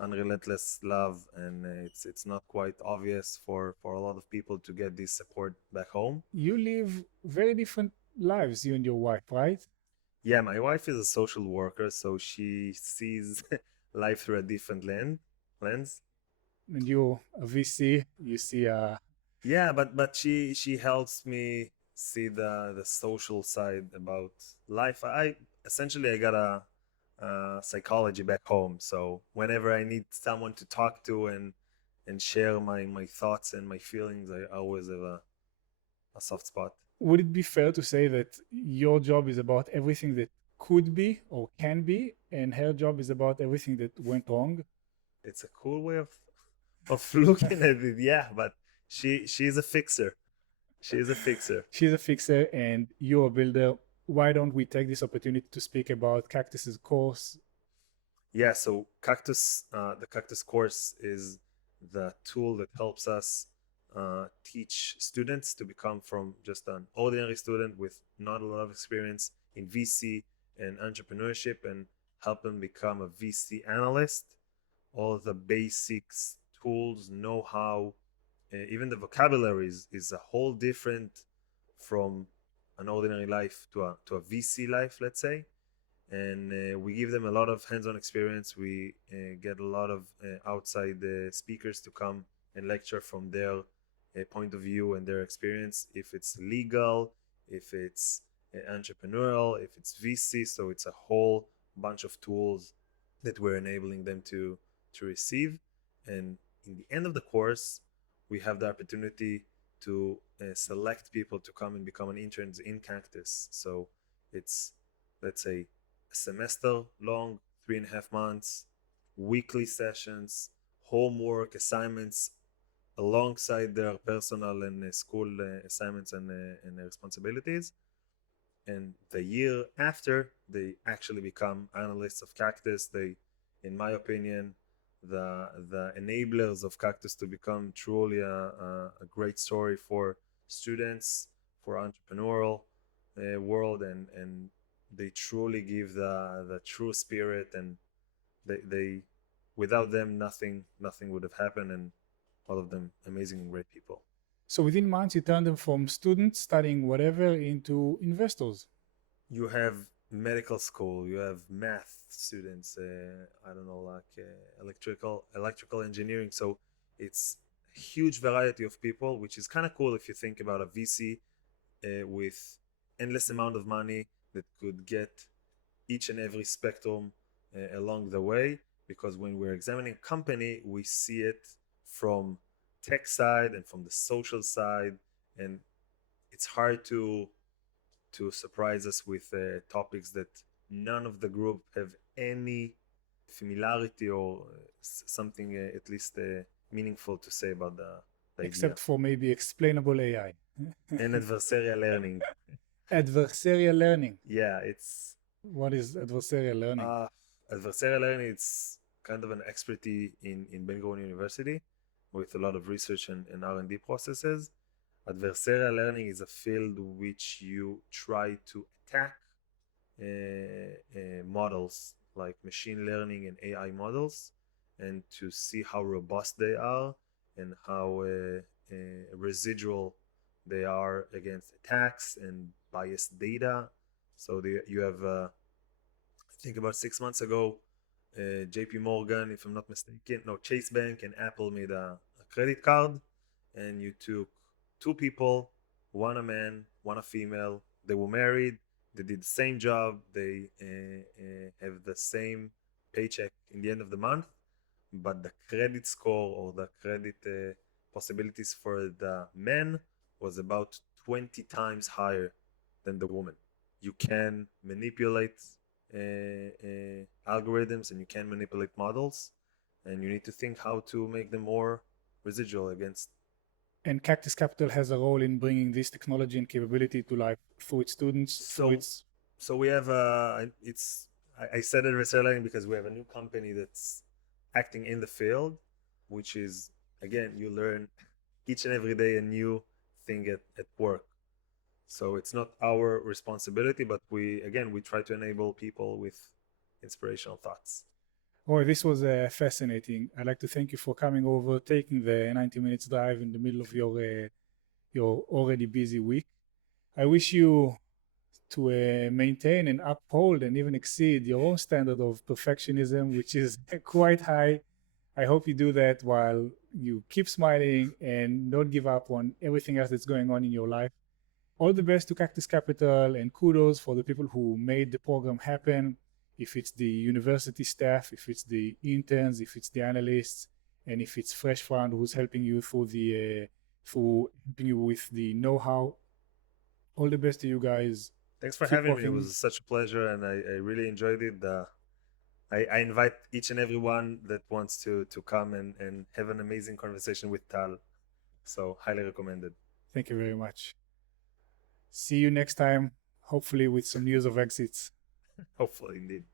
unrelentless love. And it's not quite obvious for a lot of people to get this support back home. You live very different lives, you and your wife, right? Yeah, my wife is a social worker, so she sees life through a different lens. And you're a VC, you see a Yeah, but she helps me see the social side about life. I essentially I got a psychology back home, so whenever I need someone to talk to and share my thoughts and my feelings, I always have a soft spot. would it be fair to say that your job is about everything that could be or can be, and her job is about everything that went wrong? It's a cool way of looking at it, yeah. But she's a fixer. She's a fixer. She's a fixer and you're a builder. Why don't we take this opportunity to speak about Cactus's course? Yeah, so the Cactus course is the tool that helps us teach students to become from just an ordinary student with not a lot of experience in VC and entrepreneurship and help them become a VC analyst. All the basics, tools, know-how, even the vocabulary is a whole different from an ordinary life to a VC life, let's say. And we give them a lot of hands-on experience. We get a lot of outside speakers to come and lecture from their point of view and their experience, if it's legal, if it's entrepreneurial, if it's VC. So it's a whole bunch of tools that we're enabling them to receive. And in the end of the course, we have the opportunity to select people to come and become an interns in Cactus. So it's, let's say, a semester long, 3.5 months, weekly sessions, homework, assignments alongside their personal and school assignments and responsibilities. And the year after, they actually become analysts of Cactus. They, in my opinion, the enablers of Cactus to become truly a great story for students, for entrepreneurial world, and they truly give the true spirit, and they without them nothing would have happened, and all of them amazing and great people. So within months, you turn them from students studying whatever into investors. You have medical school, you have math students, I don't know, like electrical engineering. So it's a huge variety of people, which is kind of cool if you think about a VC with endless amount of money that could get each and every spectrum along the way. Because when we're examining a company, we see it from tech side and from the social side, and it's hard to surprise us with topics that none of the group have any familiarity or something at least meaningful to say about the idea. Except for maybe explainable AI. And adversarial learning. Adversarial learning. Yeah, it's What is adversarial learning? Adversarial learning. It's kind of an expertise in Ben Gurion University with a lot of research and R&D processes. Adversarial learning is a field which you try to attack models like machine learning and AI models, and to see how robust they are and how residual they are against attacks and biased data. So you have, I think about 6 months ago, JP Morgan, if I'm not mistaken, no, Chase Bank and Apple made a credit card, and you took two people, one a man, one a female. They were married, they did the same job, they have the same paycheck in the end of the month, but the credit score or the credit possibilities for the men was about 20 times higher than the woman. You can manipulate algorithms and you can manipulate models, and you need to think how to make them more residual against. And Cactus Capital has a role in bringing this technology and capability to life through its students, through So its. so we have it's I said it reselling because we have a new company that's acting in the field, which is, again, you learn each and every day a new thing at work. So it's not our responsibility, but we try to enable people with inspirational thoughts. Oh, this was fascinating. I'd like to thank you for coming over, taking the 90 minutes drive in the middle of your already busy week. I wish you to maintain and uphold and even exceed your own standard of perfectionism, which is quite high. I hope you do that while you keep smiling and don't give up on everything else that's going on in your life. All the best to Cactus Capital, and kudos for the people who made the program happen. If it's the university staff, if it's the interns, if it's the analysts, and if it's Fresh Fund who's helping you through helping you with the know-how. All the best to you guys. Thanks for Keep having me. It working. was such a pleasure, and I really enjoyed it. I invite each and everyone that wants to come and have an amazing conversation with Tal. So highly recommended. Thank you very much. See you next time, hopefully with some news of exits. Hopefully, indeed.